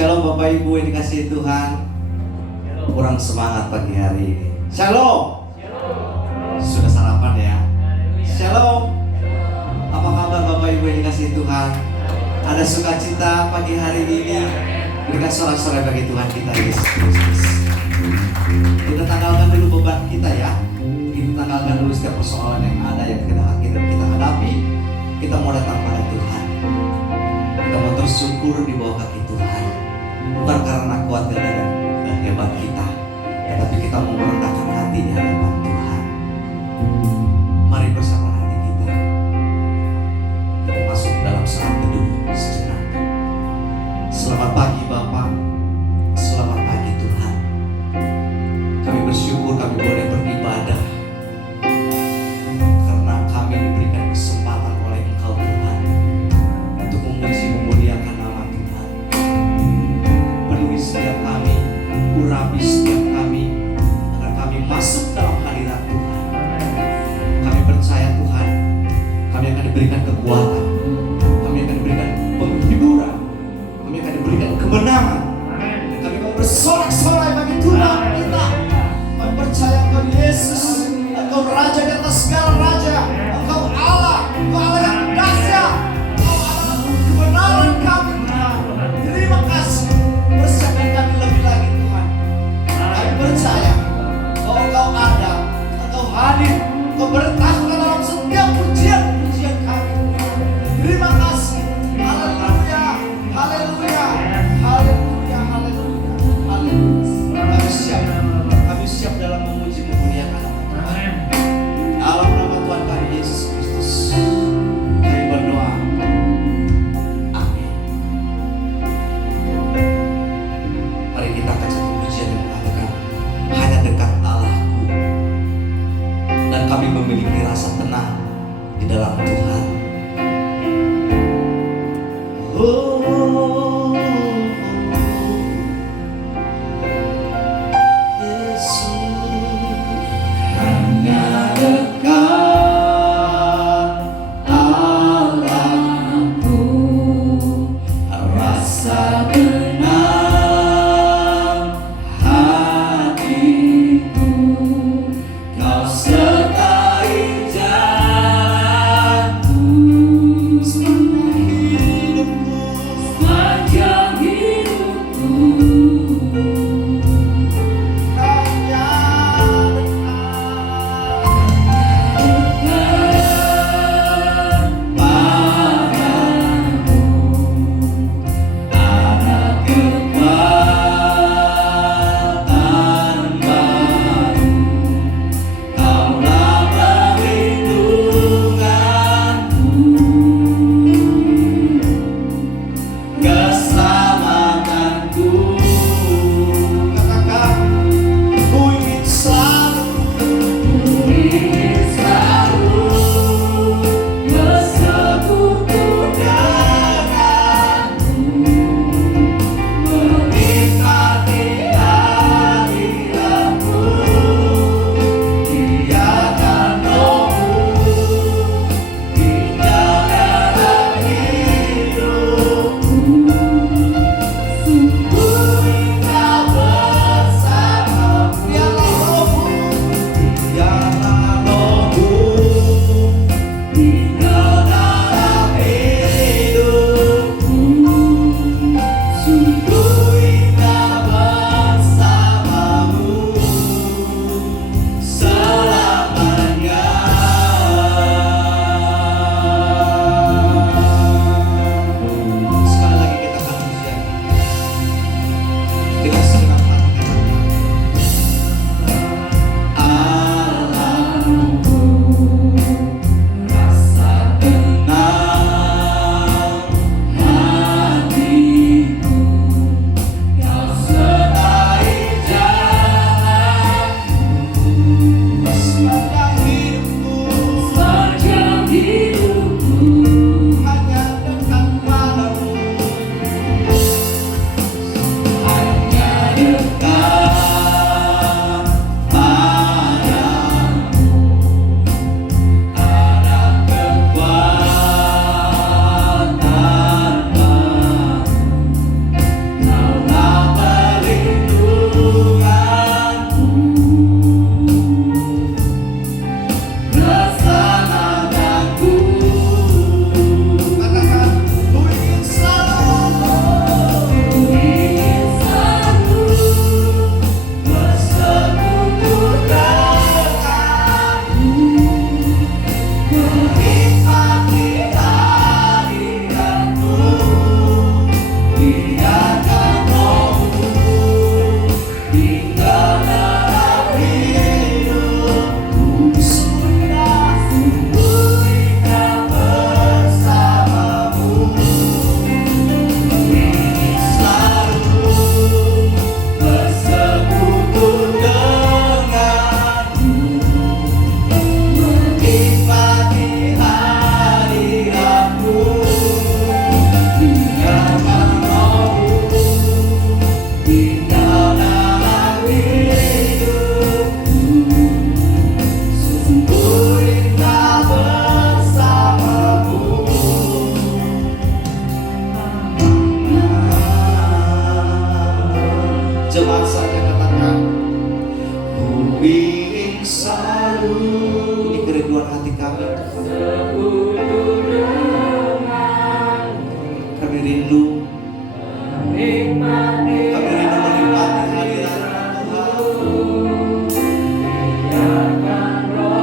Shalom Bapak Ibu yang dikasihi Tuhan. Kurang semangat pagi hari ini. Shalom. Sudah sarapan ya? Shalom. Apa kabar Bapak Ibu yang dikasihi Tuhan? Ada sukacita pagi hari ini. Berikan sorak-sorai bagi Tuhan kita Yesus Kristus. Kita tanggalkan dulu beban kita ya. Kita tanggalkan dulu setiap persoalan yang ada yang kita hadapi. Kita mau datang pada Tuhan. Kita mau tersyukur di bawah kaki Tuhan. Bukan karena kuat dan hebat kita, tetapi kita mau merendahkan hati di hadapan Tuhan. Mari bersama hati kita masuk dalam saat teduh sejenak. Selamat pagi Bapak, selamat pagi Tuhan. Kami bersyukur kami boleh beribadah karena kami diberikan kesempatan oleh Engkau Tuhan untuk memuji memuliakan nama Tuhan. Penuhi setiap kami, urapi setiap kami agar kami masuk dalam hadirat Tuhan. Kami percaya Tuhan, kami akan diberikan kekuatan, kami akan diberikan penghiburan, kami akan diberikan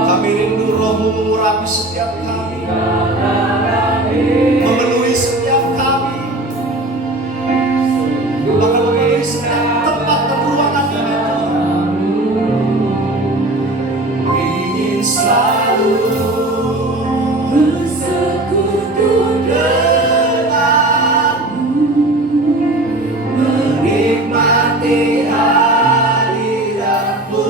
Kami rindu Roh-Mu mengurapi setiap kami, memenuhi setiap kami, bahkan memenuhi setiap tempat dan ruangan ini Tuhan. Ingin selalu bersekutu denganmu, menikmati hadirat-Mu.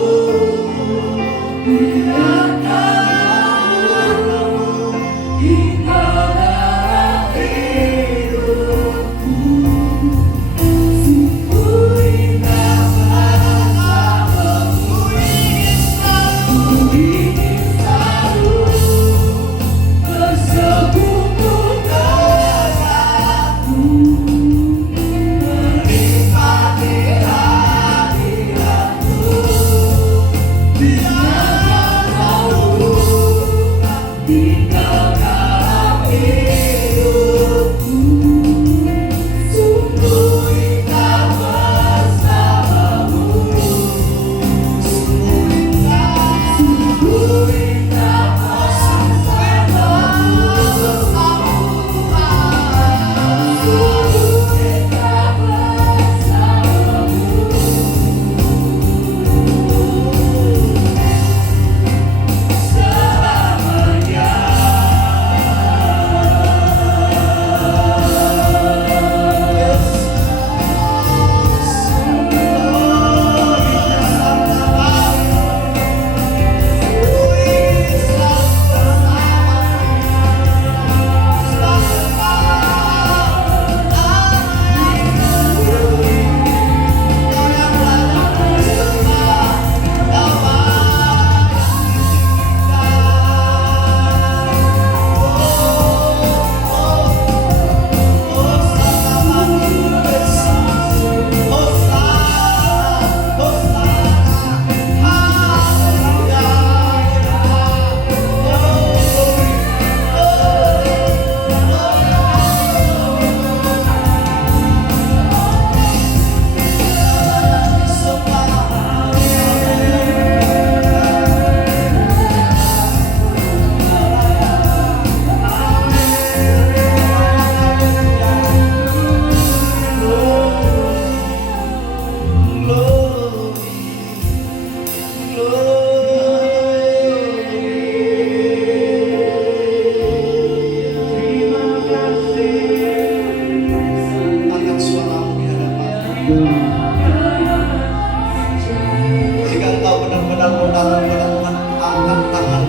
Jika engkau benar-benar mau datang kepada Tuhan, angkat tangan,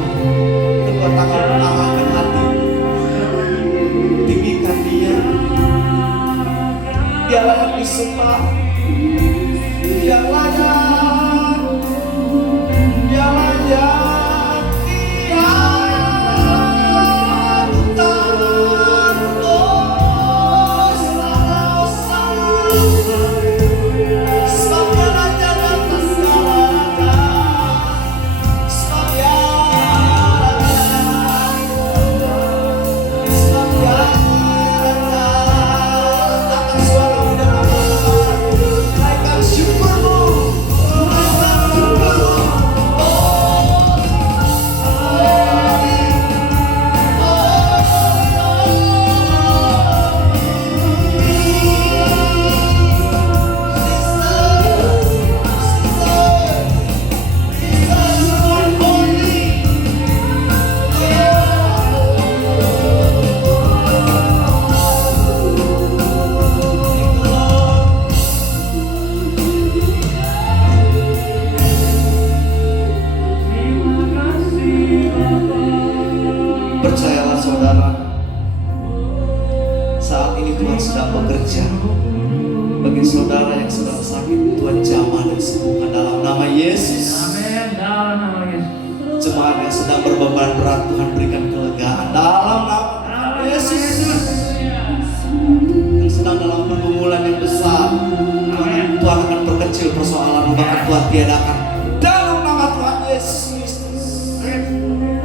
kedua tangan arahkan hati, tinggikan Dia. Dia layak disembah, Dia layak, Dia layak, Dia Tuhan, oh dosa-dosa. Percayalah saudara, saat ini Tuhan sedang bekerja. Bagi saudara yang sedang sakit, Tuhan jamah dan sembuhkan dalam nama Yesus. Amin. Dalam nama Yesus. Jemaat yang sedang berbeban berat, Tuhan berikan kelegaan dalam nama Yesus. Yang sedang dalam pergumulan yang besar, Tuhan akan perkecil persoalan, bahkan Tuhan tiadakan dalam nama Tuhan Yesus.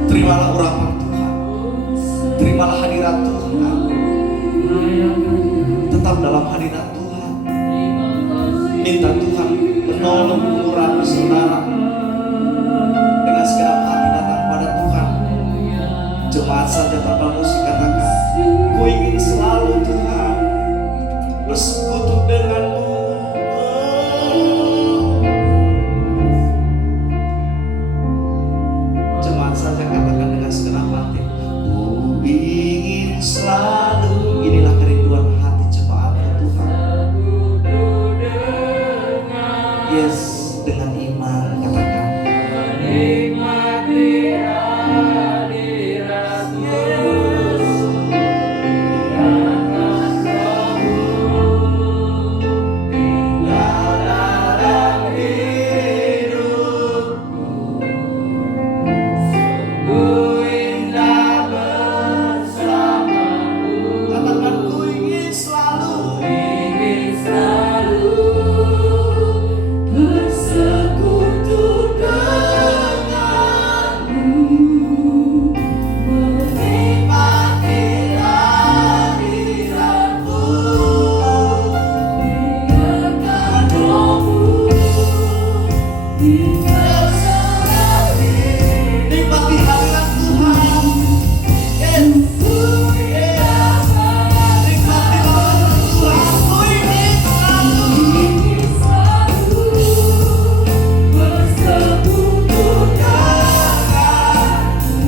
Terimalah urapan Tuhan, terimalah hadirat Tuhan. Tetap dalam hadirat Tuhan. Minta Tuhan menolong mengurapi saudara. Dengan segenap hati datang pada Tuhan. Jemaat saja tanpa musik katakan, ku ingin selalu Tuhan bersekutu denganmu. Jemaat saja katakan dengan segenap hati, ku ingin selalu. Inilah kerinduan hati jemaat Tuhan. Yes, dengan iman katakan, Menikmati hadiratmu, biarkan Rohmu tinggal dalam hidupku. Sungguh indah bersamamu. katakan ku ingin selalu. Ingin selalu bersekutu denganmu, menikmati hadiratmu, biarkan Rohmu tinggal dalam hidupku. Nikmati hadirat Tuhan. Yes. Nikmati hadirat Tuhan. Ku ingin selalu. Ingin selalu bersekutu denganmu,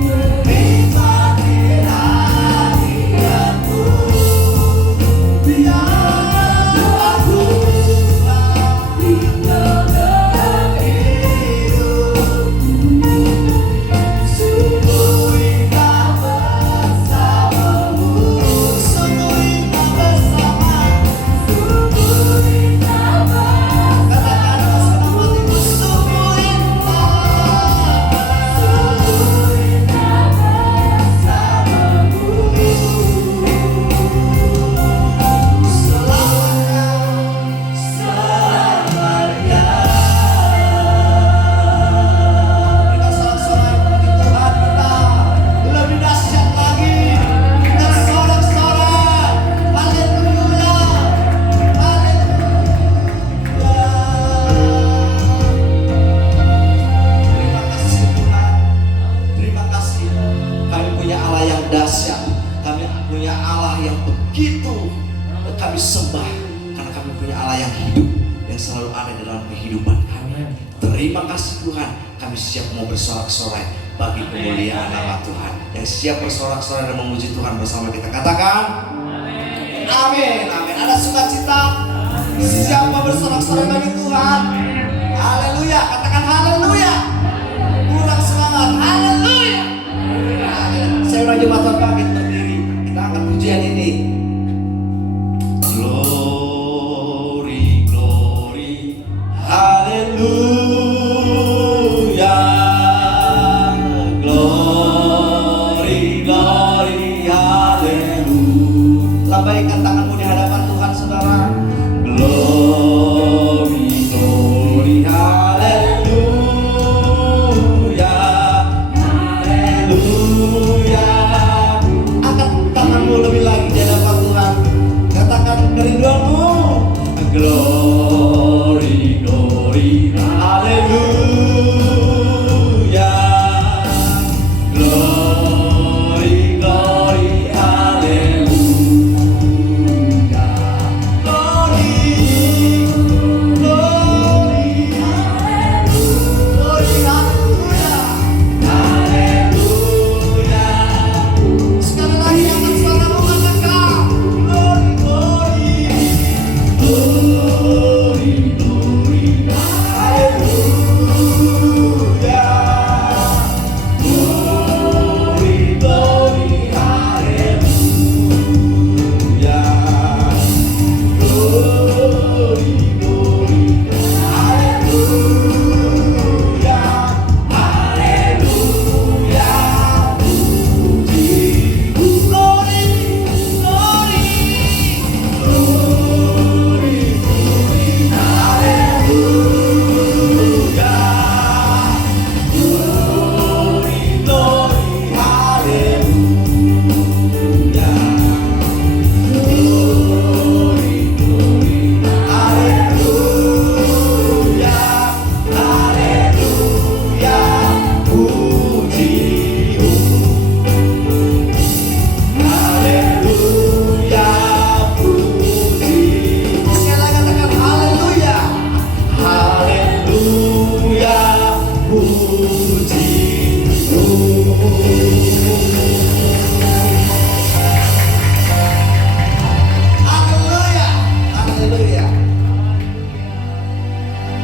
menikmati hadiratmu, biarkan aku tinggal dalam hidupku. Sungguh indah bersamamu, Sungguh indah bersama. sungguh indah bersamamu. Katakan dengan segenap hatimu, sungguh indah. Selamanya. Kita sorak-sorai puji Tuhan kita. Lebih dahsyat lagi. Kita sorak-sorai. Haleluya. Haleluya. Terima kasih Tuhan. Terima kasih. Kami punya Allah yang dahsyat. Kami punya Allah yang begitu kami sembah. Karena kami punya Allah yang hidup, yang selalu ada dalam kehidupan kami. Terima kasih Tuhan. Kami siap mau bersorak-sorai bagi kemuliaan nama Tuhan. Yang siap bersorak-sorai dan memuji Tuhan bersama kita. Katakan amin, amin. Ada sukacita. Siapa bersorak-sorai bagi Tuhan? Haleluya. Katakan haleluya. Kurang semangat. Haleluya. Saya ulang jemaat bangkit berdiri. Kita angkat pujian ini. Glory, glory, haleluya. Glory, glory, haleluya. Lambaikan tanganmu di hadapan Tuhan, saudara. Glory, glory, haleluya. Haleluya. Angkat tanganmu lebih lagi di hadapan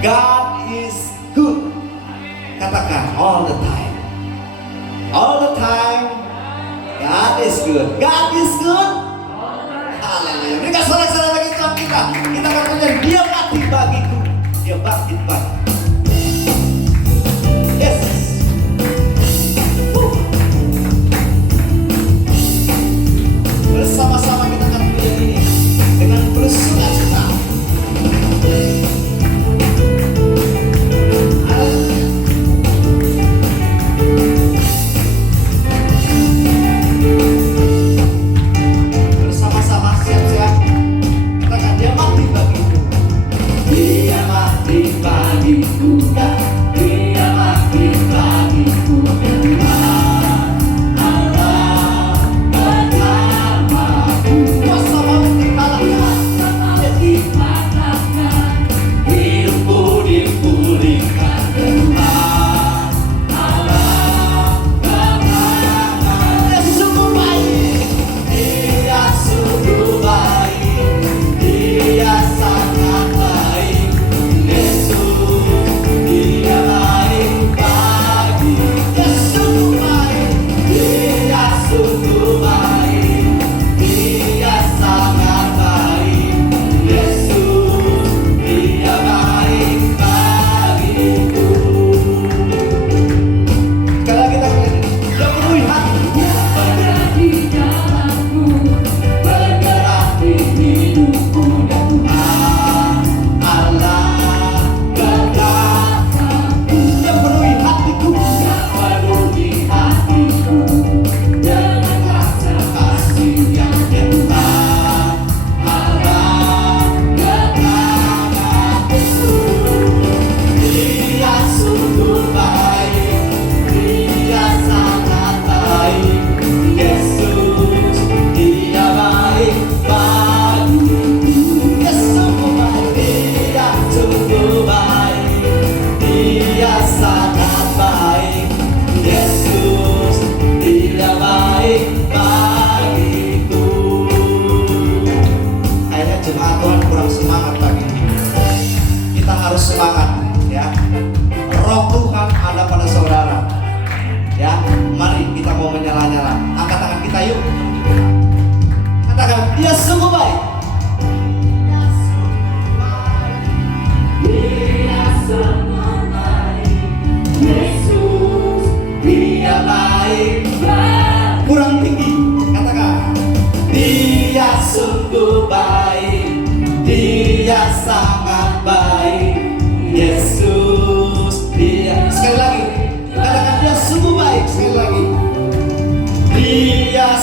God is good. Katakan all the time. All the time. God is good. God is good. Haleluya. Berikan sorak-sorak bagi Tuhan kita. Kita akan punya dia mati bagiku. Dia bangkit bagi. Yes. Bersama-sama kita akan punya ini dengan bersukacita. Bersama-sama siap-siap. Katakan dia mati bagiku. Dia mati bagiku. Dia mati bagiku.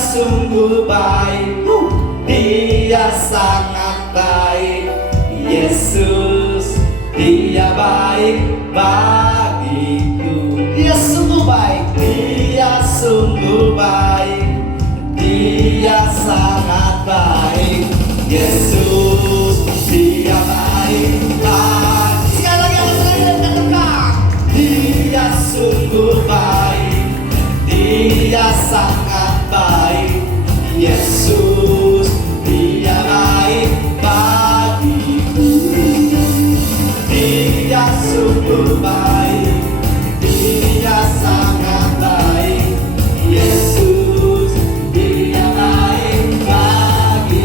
Sungguh baik, dia sangat baik. Yesus, dia baik bagiku. Dia sungguh baik, dia sungguh baik. Dia sangat baik. Yesus, dia baik bagiku. Sekali lagi katakan, dia sungguh baik. Dia sangat baik. Yesus, dia baik bagiku. Dia sungguh baik. Dia sangat baik. Yesus, dia baik bagiku.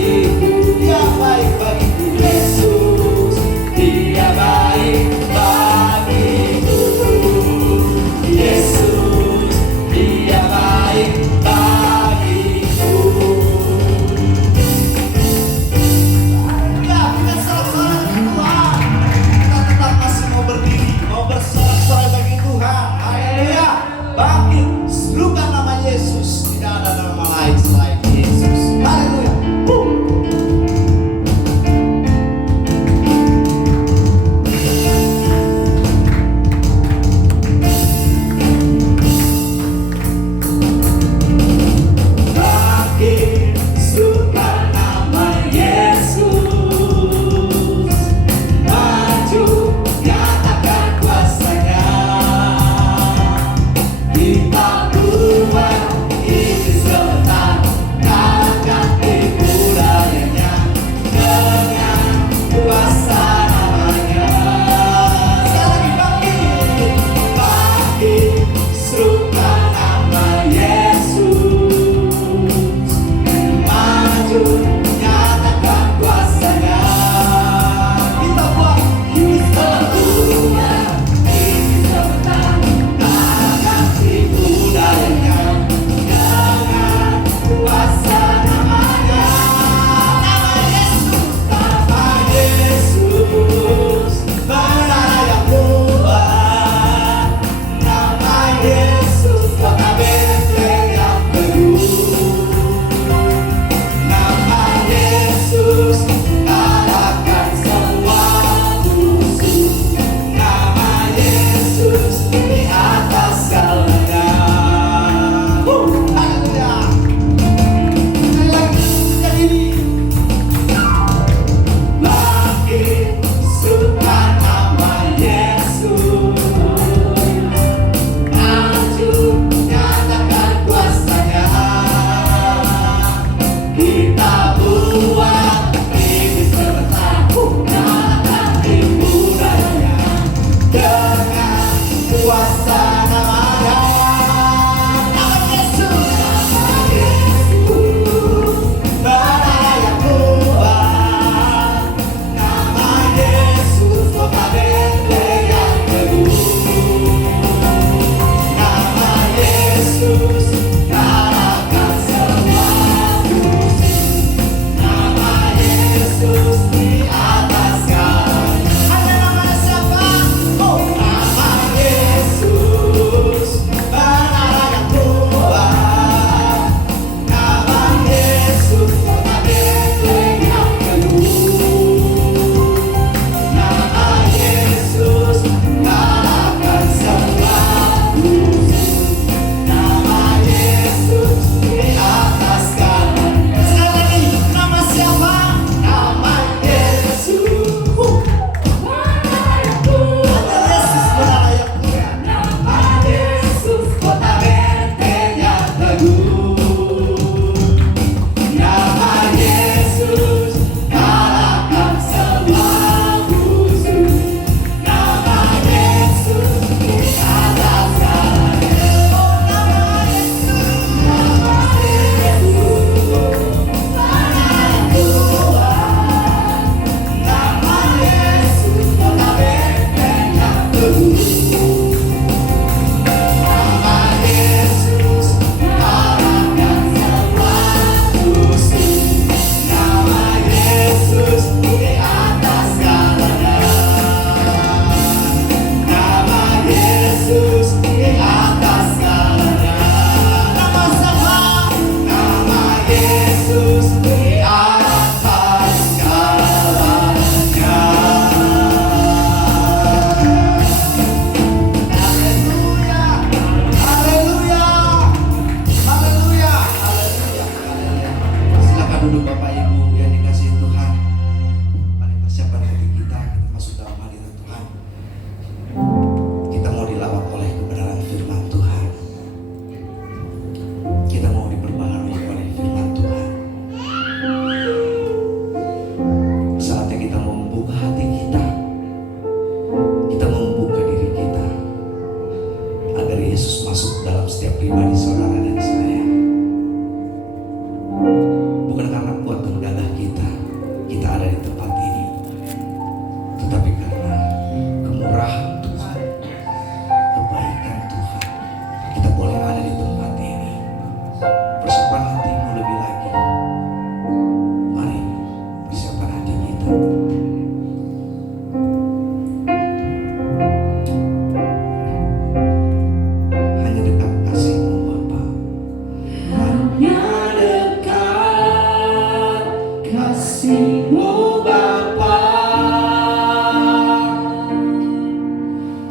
Bapa,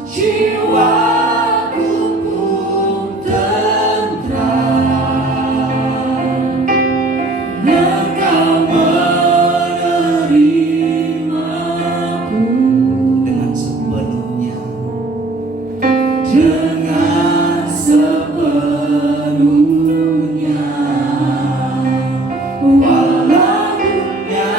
jiwaku pun tentram. Engkau menerimaku dengan sepenuhnya, dengan sepenuhnya. Walau dunia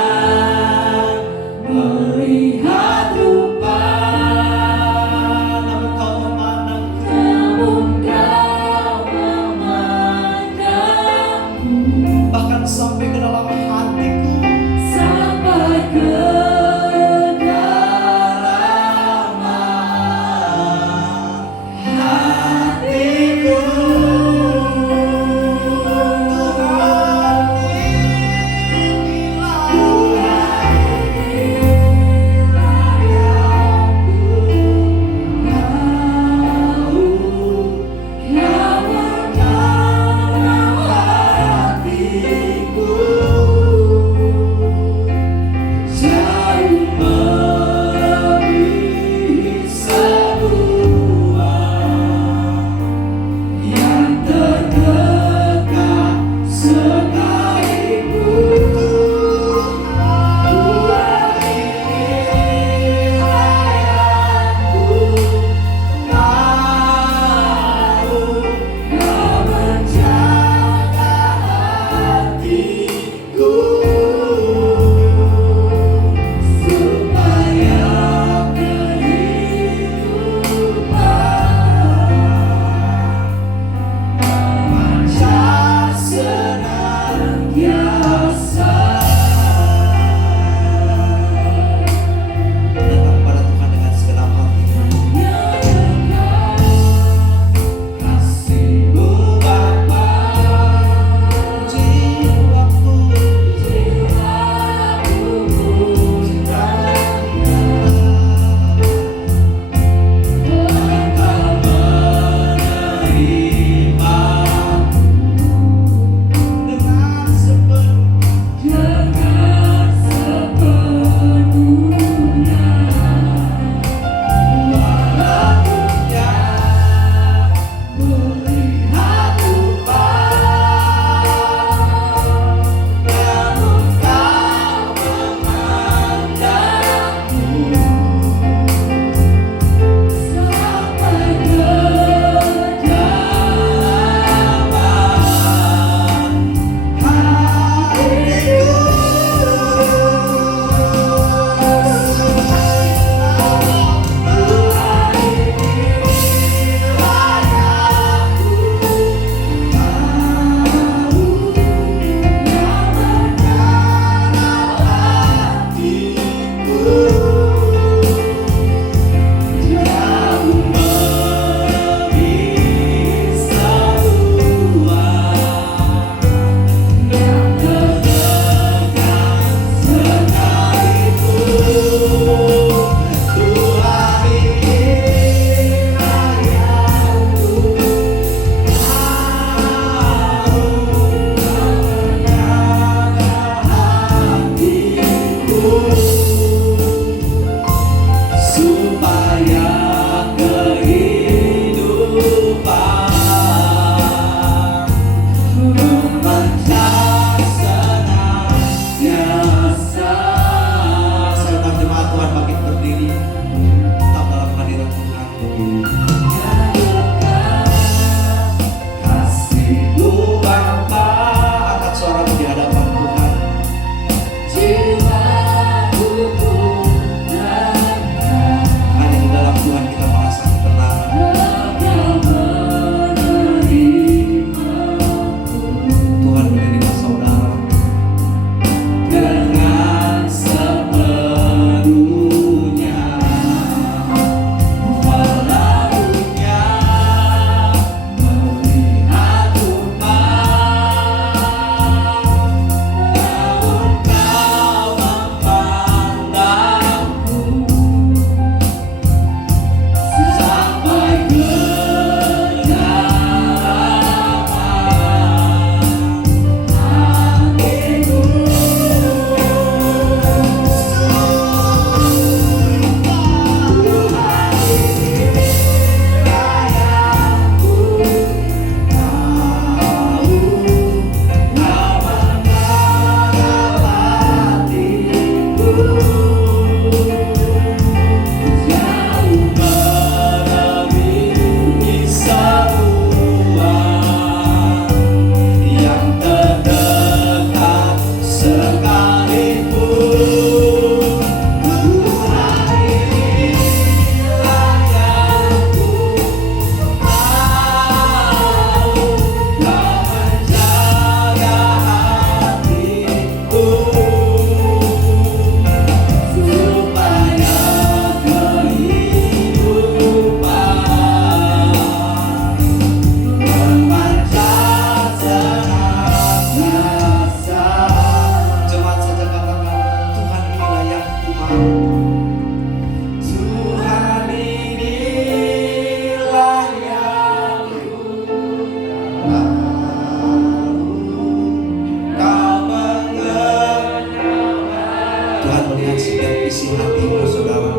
melihat setiap isi hatimu, saudara.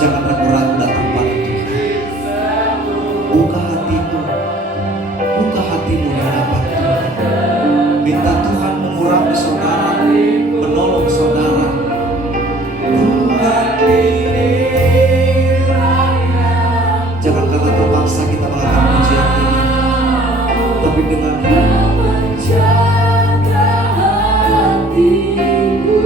Jangan ragu-ragu datang pada Tuhan. Buka hatimu di hadapan Tuhan. Minta Tuhan mengurapi saudara, menolong saudara. Tuhan ini layak. Jangan karena terpaksa kita mengangkat pujian ini, tapi dengan menjaga hatiku.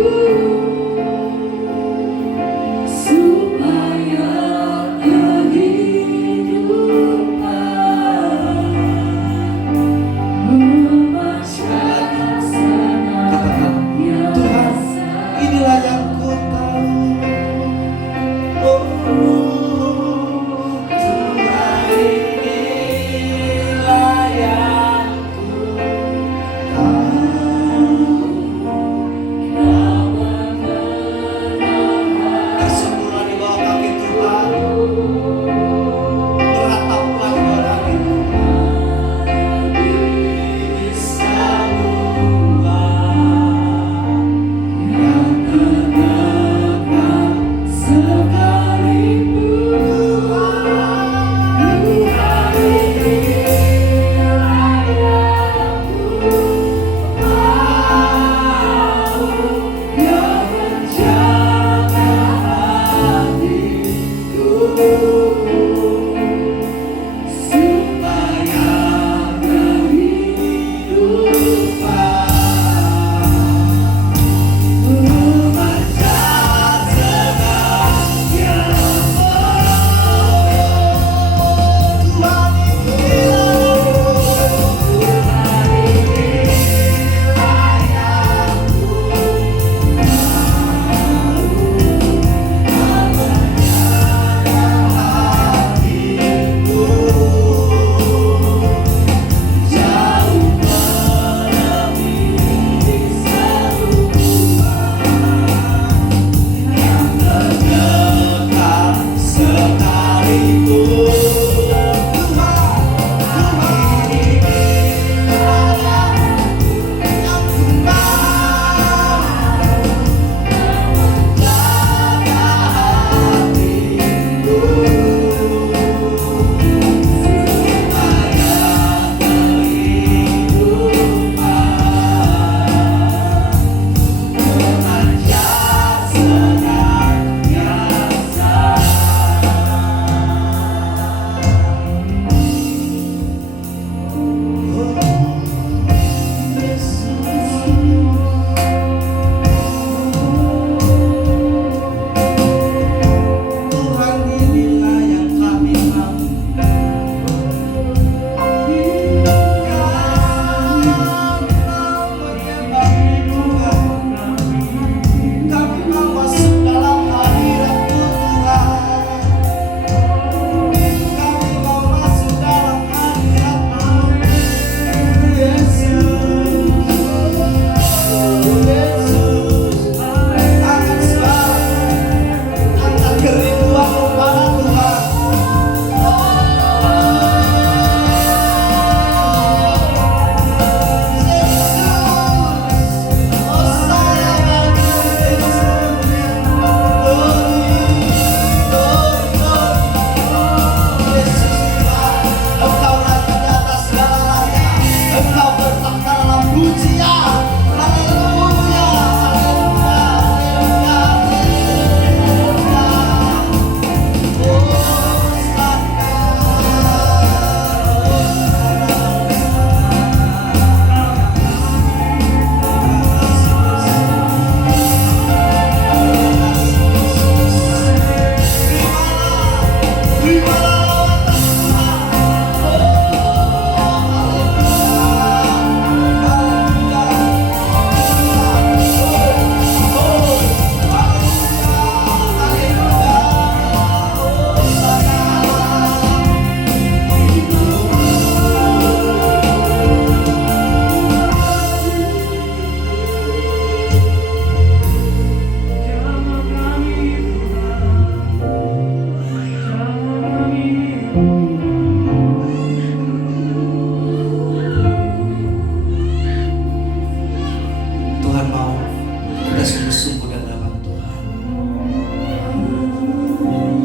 Kita sungguh-sungguh di hadapan Tuhan.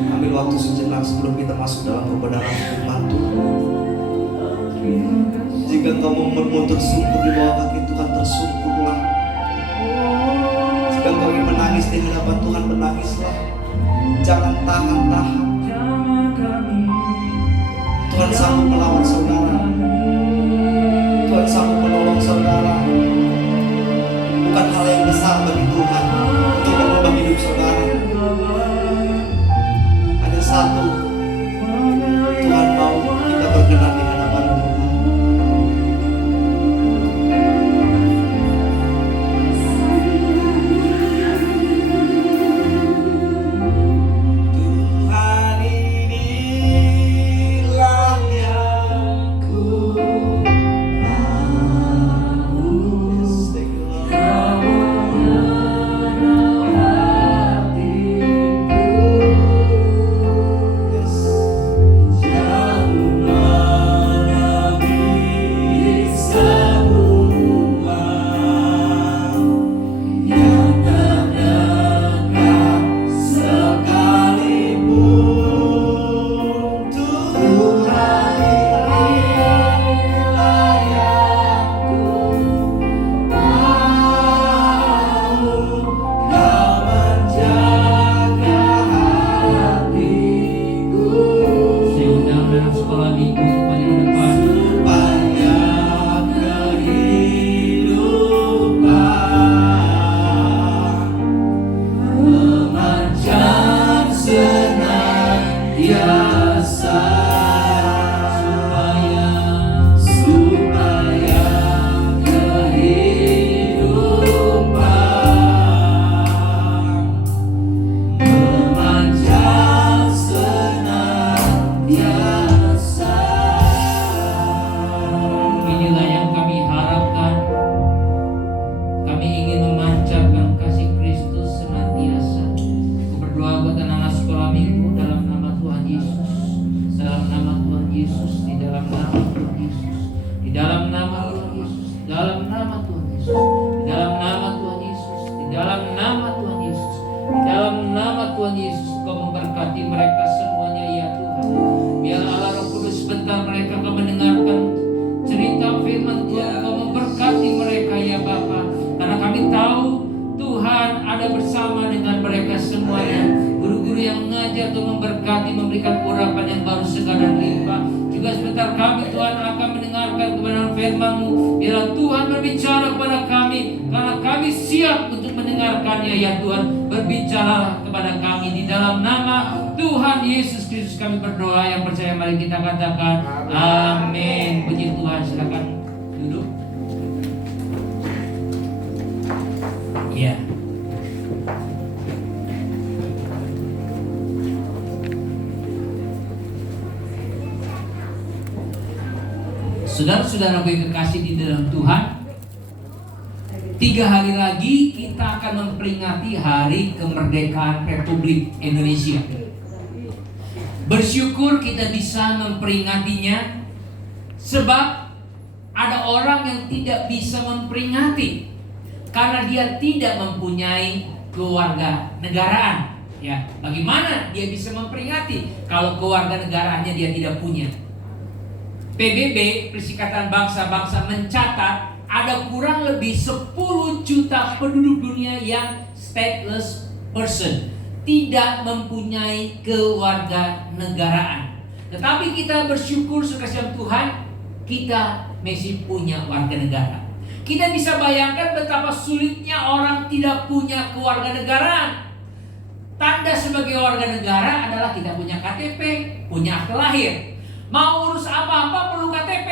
Ambil waktu sejenak sebelum kita masuk dalam kebenaran firman Tuhan. Jika engkau mau tersungkur di bawah kaki Tuhan, tersungkurlah. Jika engkau ingin menangis di hadapan Tuhan, menangislah. Jangan tahan-tahan. Tuhan sanggup melawan saudara. Tuhan sanggup menolong saudara. Bukan hal yang besar bagi Tuhan untuk mengubah hidup saudara. Ada satu, Tuhan mau kita berkenan di hadapan Tuhan. Tuhan inilah yang ku mau. Yes, thank you, Lord. Yes. Sekalipun Tuhan inilah yang ku mau. Kau menjaga hatiku Saya undang dalam sekolah minggu pada depan. supaya kehidupan memanjang senantiasa, supaya kehidupan memanjang senantiasa. Inilah yang kami harapkan. Kami ingin memancarkan kasih Kristus senantiasa. Aku berdoa buat anak-anak sekolah minggu dalam nama Tuhan Yesus. Dalam nama Tuhan Yesus. Di dalam nama Tuhan Yesus. Di dalam nama Tuhan Yesus. Dalam nama Tuhan Yesus. Di dalam nama Tuhan Yesus. Di dalam nama Tuhan Yesus. Di dalam nama Tuhan Yesus. Kau memberkati mereka semuanya ya Tuhan. Biar Allah Roh Kudus sebentar mereka akan mendengarkan cerita firman Tuhan. Kau memberkati mereka ya Bapa. Karena kami tahu Tuhan ada bersama dengan mereka semuanya. Guru-guru yang mengajar Tuhan memberkati, memberikan urapan yang baru segar dan limpah. Juga sebentar kami Tuhan akan mendengarkan kebenaran firman-Mu. Biarlah Tuhan berbicara kepada kami, karena kami siap untuk mendengarkannya ya Tuhan. Berbicara kepada kami di dalam nama Tuhan Yesus Kristus kami berdoa. Yang percaya mari kita katakan amin. Puji Tuhan, silakan duduk. Ya. Saudara-saudara yang kekasih di dalam Tuhan, 3 hari lagi kita akan memperingati hari kemerdekaan Republik Indonesia. Bersyukur kita bisa memperingatinya, sebab ada orang yang tidak bisa memperingati karena dia tidak mempunyai keluarga negaraan. Ya, bagaimana dia bisa memperingati kalau keluarga negaraannya dia tidak punya? PBB, Perserikatan Bangsa-Bangsa mencatat ada kurang lebih 10 juta penduduk dunia yang stateless person, tidak mempunyai keluarga negaraan. Tetapi kita bersyukur sekasihan Tuhan, kita masih punya warga negara. Kita bisa bayangkan betapa sulitnya orang tidak punya keluarga negaraan. Tanda sebagai warga negara adalah kita punya KTP, punya akte lahir. Mau urus apa-apa perlu KTP.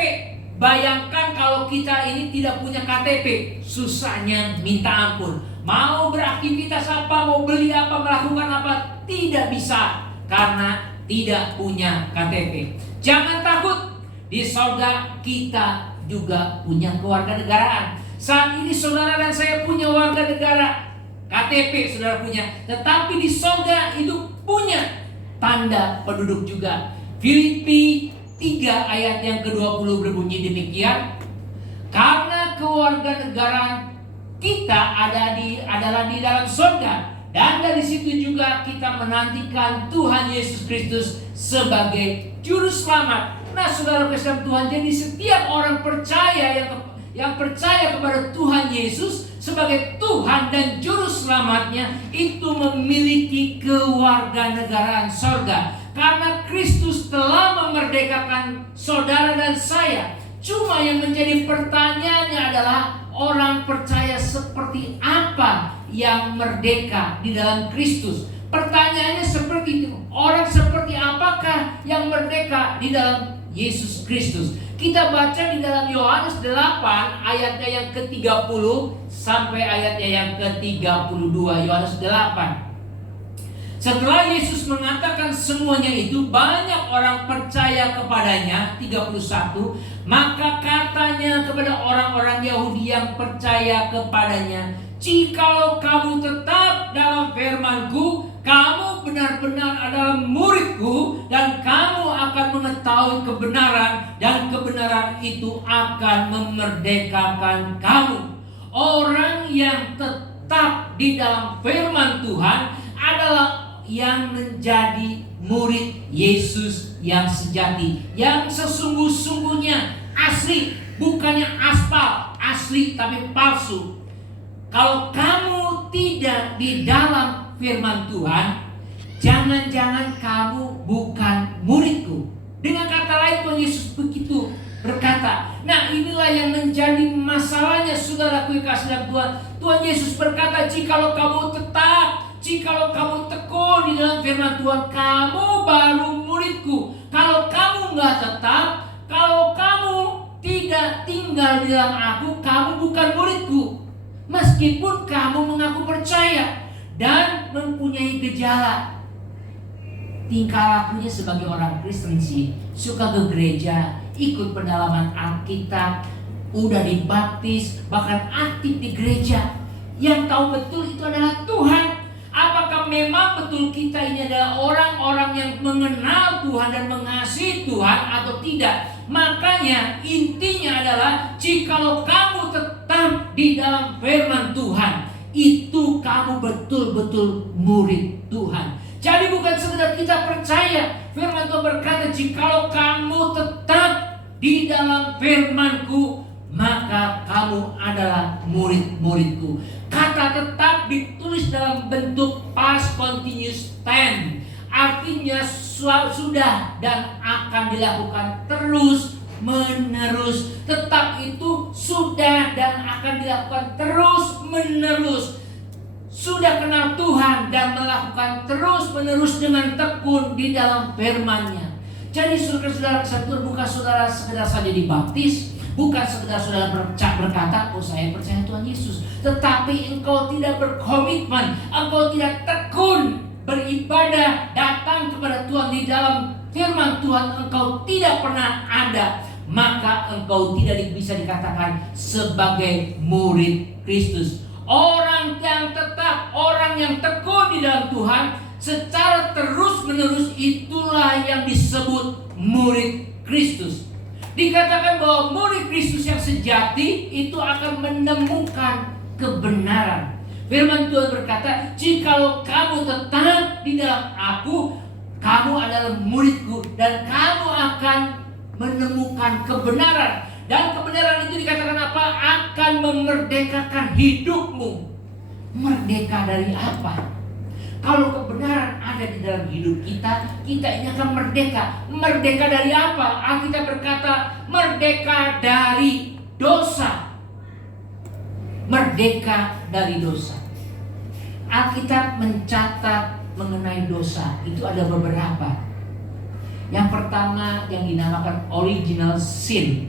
Bayangkan kalau kita ini tidak punya KTP, susahnya minta ampun. Mau beraktivitas apa, mau beli apa, melakukan apa, tidak bisa karena tidak punya KTP. Jangan takut, di sorga kita juga punya keluarga negaraan. Saat ini saudara dan saya punya warga negara, KTP saudara punya, tetapi di sorga itu punya tanda penduduk juga. Filipi 3 ayat yang ke-20 berbunyi demikian. Karena kewarganegaraan kita adalah di dalam surga. Dan dari situ juga kita menantikan Tuhan Yesus Kristus sebagai juru selamat. Nah, saudara kasih Tuhan, jadi setiap orang percaya yang percaya kepada Tuhan Yesus sebagai Tuhan dan juru selamatnya itu memiliki kewarganegaraan surga. Karena Kristus telah memerdekakan saudara dan saya. Cuma yang menjadi pertanyaannya adalah orang percaya seperti apa yang merdeka di dalam Kristus. Pertanyaannya seperti itu. Orang seperti apakah yang merdeka di dalam Yesus Kristus? Kita baca di dalam Yohanes 8 ayatnya yang ke-30 sampai ayatnya yang ke-32. Yohanes 8. Setelah Yesus mengatakan semuanya itu, banyak orang percaya kepadanya. 31. Maka katanya kepada orang-orang Yahudi yang percaya kepadanya, jikalau kamu tetap dalam firman-Ku, kamu benar-benar adalah murid-Ku, dan kamu akan mengetahui kebenaran, dan kebenaran itu akan memerdekakan kamu. Orang yang tetap di dalam firman Tuhan adalah yang menjadi murid Yesus yang sejati, yang sesungguh-sungguhnya asli, bukannya aspal, asli tapi palsu. Kalau kamu tidak di dalam firman Tuhan, jangan-jangan kamu bukan murid-Ku. Dengan kata lain, Tuhan Yesus begitu berkata. Nah, inilah yang menjadi masalahnya, saudaraku yang kasih dalam Tuhan. Tuhan Yesus berkata, jikalau kamu tetap, jikalau kamu tekun di dalam firman Tuhan, kamu baru murid-Ku. Kalau kamu nggak tetap, kalau kamu tidak tinggal di dalam Aku, kamu bukan murid-Ku. Meskipun kamu mengaku percaya dan mempunyai gejala tingkah lakunya sebagai orang Kristen sih, suka ke gereja, ikut pendalaman Alkitab, udah dibaptis, bahkan aktif di gereja. Yang tahu betul itu adalah Tuhan. Apakah memang betul kita ini adalah orang-orang yang mengenal Tuhan dan mengasihi Tuhan atau tidak? Makanya intinya adalah jikalau kamu tetap di dalam firman Tuhan, itu kamu betul-betul murid Tuhan. Jadi bukan sekedar kita percaya. Firman Tuhan berkata, jikalau kamu tetap di dalam firman-Ku, maka kamu adalah murid-murid-Ku. Kata tetap ditulis dalam bentuk past continuous tense. Artinya sudah dan akan dilakukan terus menerus. Tetap itu sudah dan akan dilakukan terus menerus. Sudah kenal Tuhan dan melakukan terus menerus dengan tekun di dalam firman-Nya. Jadi saudara-saudara kesatuan, bukan saudara sekedar saja dibaptis, bukan sekedar saudara berkata, oh saya percaya Tuhan Yesus, tetapi engkau tidak berkomitmen, engkau tidak tekun beribadah, datang kepada Tuhan di dalam firman Tuhan, engkau tidak pernah ada, maka engkau tidak bisa dikatakan sebagai murid Kristus. Orang yang tetap, orang yang tekun di dalam Tuhan secara terus menerus, itulah yang disebut murid Kristus. Dikatakan bahwa murid Kristus yang sejati itu akan menemukan kebenaran. Firman Tuhan berkata, jikalau kamu tetap di dalam Aku, kamu adalah murid-Ku, dan kamu akan menemukan kebenaran. Dan kebenaran itu dikatakan apa? Akan memerdekakan hidupmu. Merdeka dari apa? Kalau kebenaran ada di dalam hidup kita, kita ini akan merdeka. Merdeka dari apa? Alkitab berkata, merdeka dari dosa. Merdeka dari dosa. Alkitab mencatat mengenai dosa. Itu ada beberapa. Yang pertama yang dinamakan original sin,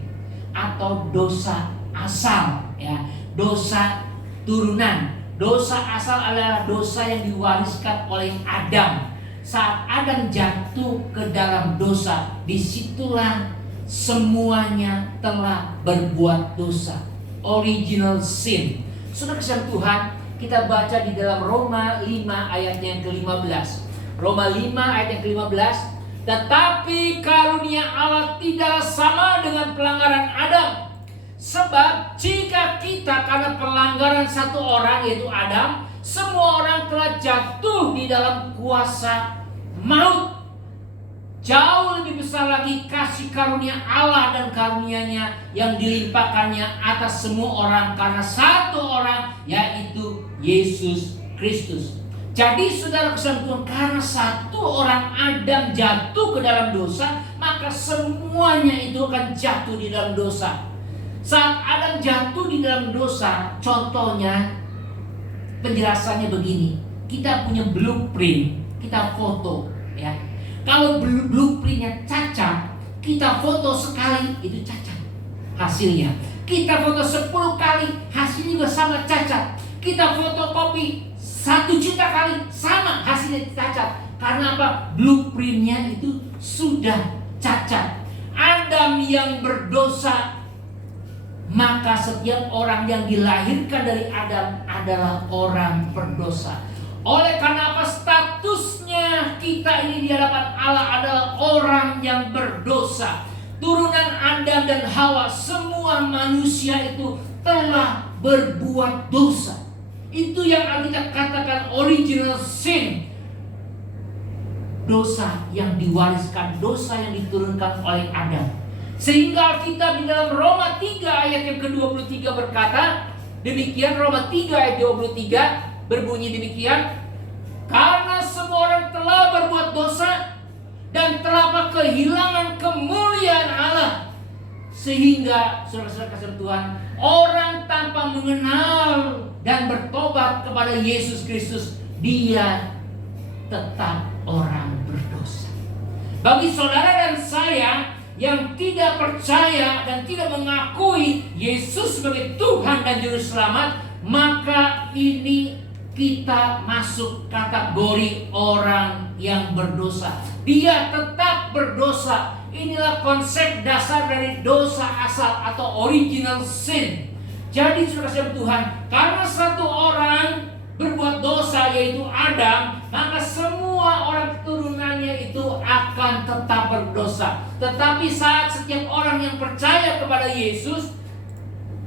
atau dosa asal, ya, dosa turunan. Dosa asal adalah dosa yang diwariskan oleh Adam. Saat Adam jatuh ke dalam dosa, disitulah semuanya telah berbuat dosa. Original sin. Saudara kasih Tuhan, kita baca di dalam Roma 5 ayatnya yang ke-15. Roma 5 ayat yang ke-15. Tetapi karunia Allah tidak sama dengan pelanggaran Adam. Sebab jika kita karena pelanggaran satu orang yaitu Adam, semua orang telah jatuh di dalam kuasa maut. Jauh lebih besar lagi kasih karunia Allah dan karunia-Nya yang dilimpahkannya atas semua orang karena satu orang, yaitu Yesus Kristus. Jadi saudara kesalahan Tuhan, karena satu orang Adam jatuh ke dalam dosa, maka semuanya itu akan jatuh di dalam dosa. Saat Adam jatuh di dalam dosa, contohnya penjelasannya begini. Kita punya blueprint, kita foto ya. Kalau blueprintnya cacat, kita foto sekali itu cacat hasilnya. Kita foto 10 kali, hasilnya juga sama cacat. Kita fotokopi 1 juta kali, sama hasilnya cacat. Karena apa? Blueprintnya itu sudah cacat. Adam yang berdosa, maka setiap orang yang dilahirkan dari Adam adalah orang berdosa. Oleh karena apa? Statusnya kita ini di hadapan Allah adalah orang yang berdosa. Turunan Adam dan Hawa, semua manusia itu telah berbuat dosa. Itu yang Alkitab katakan original sin. Dosa yang diwariskan, dosa yang diturunkan oleh Adam. Sehingga kita di dalam Roma 3 ayat yang ke-23 berkata demikian. Roma 3 ayat 23 berbunyi demikian, karena semua orang telah berbuat dosa dan telah kehilangan kemuliaan Allah, sehingga saudara-saudara kasih Tuhan, orang tanpa mengenal dan bertobat kepada Yesus Kristus, dia tetap orang berdosa. Bagi saudara dan saya yang tidak percaya dan tidak mengakui Yesus sebagai Tuhan dan Juru Selamat, maka ini kita masuk kategori orang yang berdosa. Dia tetap berdosa. Inilah konsep dasar dari dosa asal atau original sin. Jadi saudara Tuhan, karena satu orang berbuat dosa yaitu Adam, maka semua orang keturunannya itu akan tetap berdosa. Tetapi saat setiap orang yang percaya kepada Yesus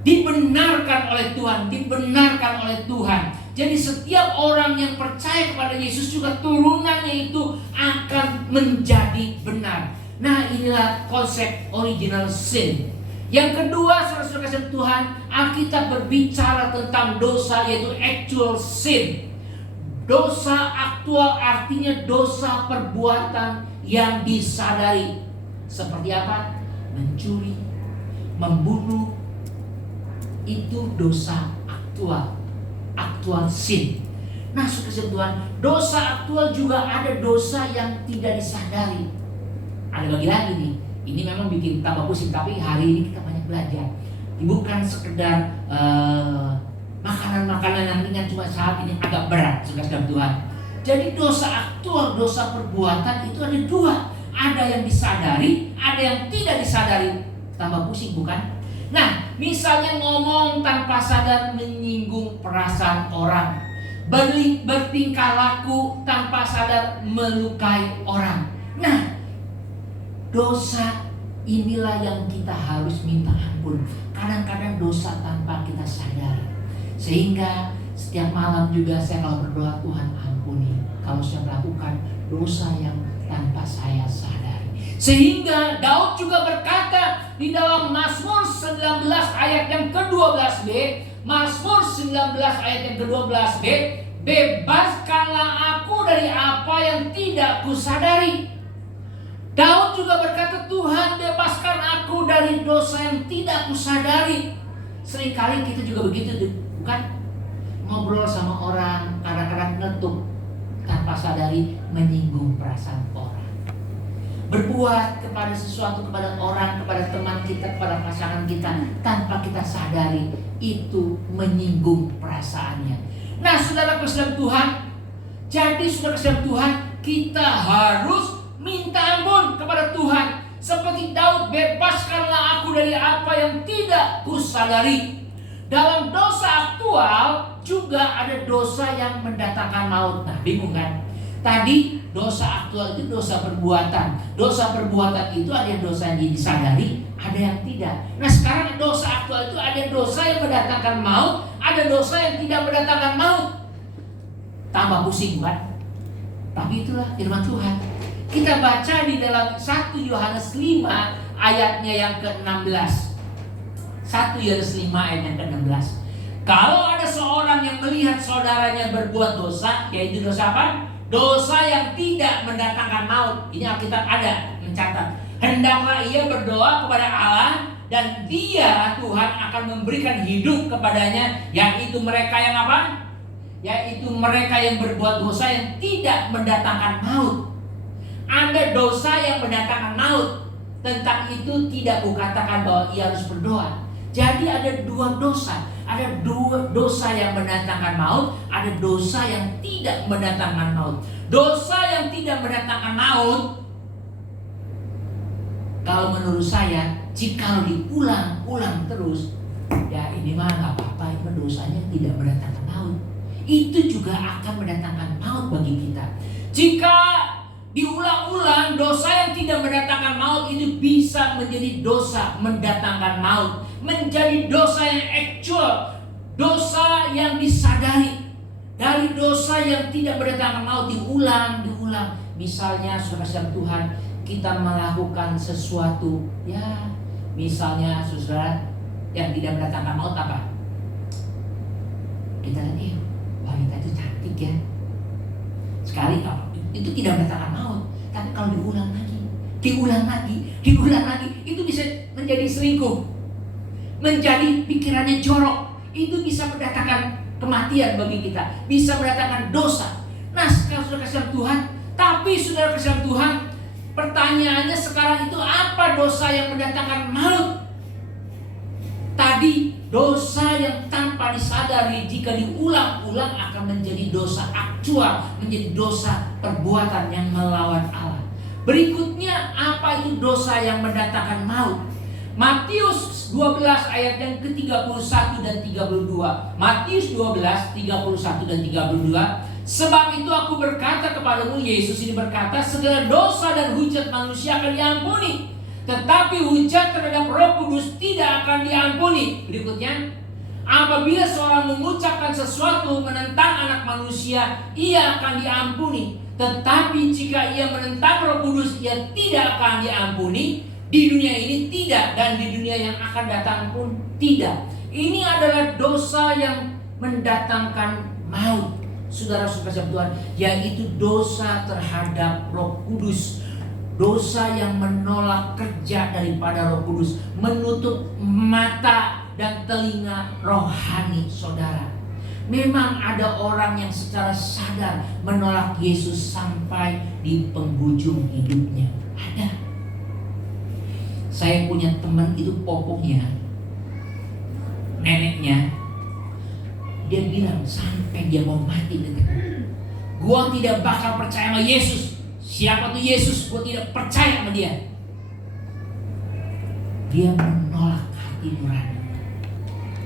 dibenarkan oleh Tuhan, dibenarkan oleh Tuhan. Jadi setiap orang yang percaya kepada Yesus juga turunannya itu akan menjadi benar. Nah, inilah konsep original sin. Yang kedua, saudara-saudara kasih Tuhan, Alkitab berbicara tentang dosa yaitu actual sin. Dosa aktual artinya dosa perbuatan yang disadari. Seperti apa? Mencuri, membunuh, itu dosa aktual. Aktual sin. Nah, saudara Tuhan, dosa aktual juga ada dosa yang tidak disadari. Ada bagi lagi nih. Ini memang bikin tambah pusing, tapi hari ini kita banyak belajar. Bukan sekedar makanan-makanan yang ringan, cuma saat ini agak berat, saudara Tuhan. Jadi dosa aktual, dosa perbuatan itu ada dua. Ada yang disadari, ada yang tidak disadari. Tambah pusing bukan? Nah, misalnya ngomong tanpa sadar menyinggung perasaan orang, bertingkah laku tanpa sadar melukai orang. Nah, dosa inilah yang kita harus minta ampun. Kadang-kadang dosa tanpa kita sadari. Sehingga setiap malam juga saya kalau berdoa, Tuhan ampuni kalau saya melakukan dosa yang tanpa saya sadari. Sehingga Daud juga berkata di dalam Mazmur 19 ayat yang ke-12b, Mazmur 19 ayat yang ke-12b, bebaskanlah aku dari apa yang tidak kusadari. Daud juga berkata, Tuhan bebaskan aku dari dosa yang tidak kusadari. Seringkali kita juga begitu, bukan? Ngobrol sama orang, kadang-kadang ngetuk tanpa sadari menyinggung perasaan orang. Berbuat kepada sesuatu, kepada orang, kepada teman kita, kepada pasangan kita tanpa kita sadari, itu menyinggung perasaannya. Nah, saudara kesalahan Tuhan, jadi saudara kesalahan Tuhan, kita harus minta ampun kepada Tuhan. Seperti Daud, bebaskanlah aku dari apa yang tidak kusadari. Dalam dosa aktual juga ada dosa yang mendatangkan maut. Nah, bingung kan? Tadi dosa aktual itu dosa perbuatan. Dosa perbuatan itu ada yang dosa yang disadari, ada yang tidak. Nah sekarang dosa aktual itu ada dosa yang mendatangkan maut, ada dosa yang tidak mendatangkan maut. Tambah pusing kan? Tapi itulah firman Tuhan. Kita baca di dalam 1 Yohanes 5 ayatnya yang ke-16. 1 Yohanes 5 ayat yang ke-16. Kalau ada seorang yang melihat saudaranya berbuat dosa, yaitu dosa apa? Dosa yang tidak mendatangkan maut. Ini Alkitab ada mencatat. Hendaklah ia berdoa kepada Allah, dan Dia, Tuhan, akan memberikan hidup kepadanya, yaitu mereka yang apa? Yaitu mereka yang berbuat dosa yang tidak mendatangkan maut. Ada dosa yang mendatangkan maut. Tentang itu tidak kukatakan bahwa ia harus berdoa. Jadi ada dua dosa. Ada dua dosa yang mendatangkan maut, ada dosa yang tidak mendatangkan maut. Dosa yang tidak mendatangkan maut, kalau menurut saya, jika diulang-ulang terus, ya ini mah nggak apa-apa, itu dosanya tidak mendatangkan maut. Itu juga akan mendatangkan maut bagi kita. Jika diulang-ulang, dosa yang tidak mendatangkan maut ini bisa menjadi dosa mendatangkan maut, menjadi dosa yang actual, dosa yang disadari. Dari dosa yang tidak mendatangkan maut diulang. Misalnya saudara Tuhan, kita melakukan sesuatu, ya misalnya saudara yang tidak mendatangkan maut apa? Kita lihat, wanita itu cantik ya. Sekali apa? Itu tidak mendatangkan maut. Tapi kalau diulang lagi, itu bisa menjadi selingkuh, menjadi pikirannya jorok. Itu bisa mendatangkan kematian bagi kita, bisa mendatangkan dosa. Nah, sekarang saudara kasih Tuhan, tapi saudara kasih Tuhan, pertanyaannya sekarang itu apa dosa yang mendatangkan maut? Tadi dosa yang tanpa disadari jika diulang-ulang akan menjadi dosa aktual, menjadi dosa perbuatan yang melawan Allah. Berikutnya apa itu dosa yang mendatangkan maut? Matius 12 ayat yang ke-31 dan 32. Matius 12, 31 dan 32. Sebab itu aku berkata kepadamu, Yesus ini berkata, segala dosa dan hujat manusia akan diampuni, tetapi hujat terhadap Roh Kudus tidak akan diampuni. Berikutnya, apabila seorang mengucapkan sesuatu menentang anak manusia, ia akan diampuni. Tetapi jika ia menentang Roh Kudus, ia tidak akan diampuni. Di dunia ini tidak, dan di dunia yang akan datang pun tidak. Ini adalah dosa yang mendatangkan maut, saudara-saudara Tuhan, yaitu dosa terhadap Roh Kudus. Dosa yang menolak kerja daripada Roh Kudus, menutup mata dan telinga rohani saudara. Memang ada orang yang secara sadar menolak Yesus sampai di penghujung hidupnya. Ada. Saya punya teman itu pokoknya neneknya, dia bilang sampai dia mau mati detik, gua tidak bakal percaya sama Yesus. Siapa tuh Yesus? Gua tidak percaya sama dia. Dia menolak hati nurani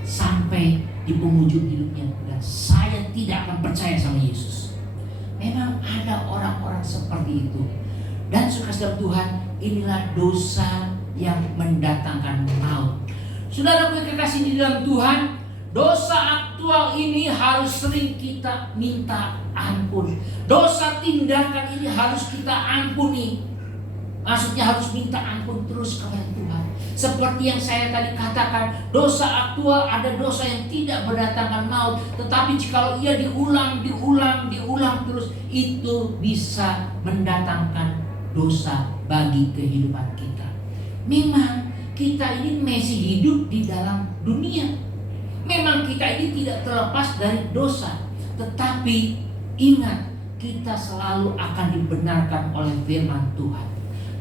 sampai di penghujung hidupnya, dan saya tidak akan percaya sama Yesus. Memang ada orang-orang seperti itu. Dan saudara Tuhan, inilah dosa yang mendatangkan maut. Saudara kekasih di dalam Tuhan, dosa aktual ini harus sering kita minta ampun. Dosa tindakan ini harus kita ampuni. Maksudnya harus minta ampun terus kepada Tuhan. Seperti yang saya tadi katakan, dosa aktual ada dosa yang tidak mendatangkan maut, tetapi jika ia diulang terus, itu bisa mendatangkan dosa bagi kehidupan kita. Memang kita ini masih hidup di dalam dunia. Memang kita ini tidak terlepas dari dosa. Tetapi ingat, kita selalu akan dibenarkan oleh firman Tuhan.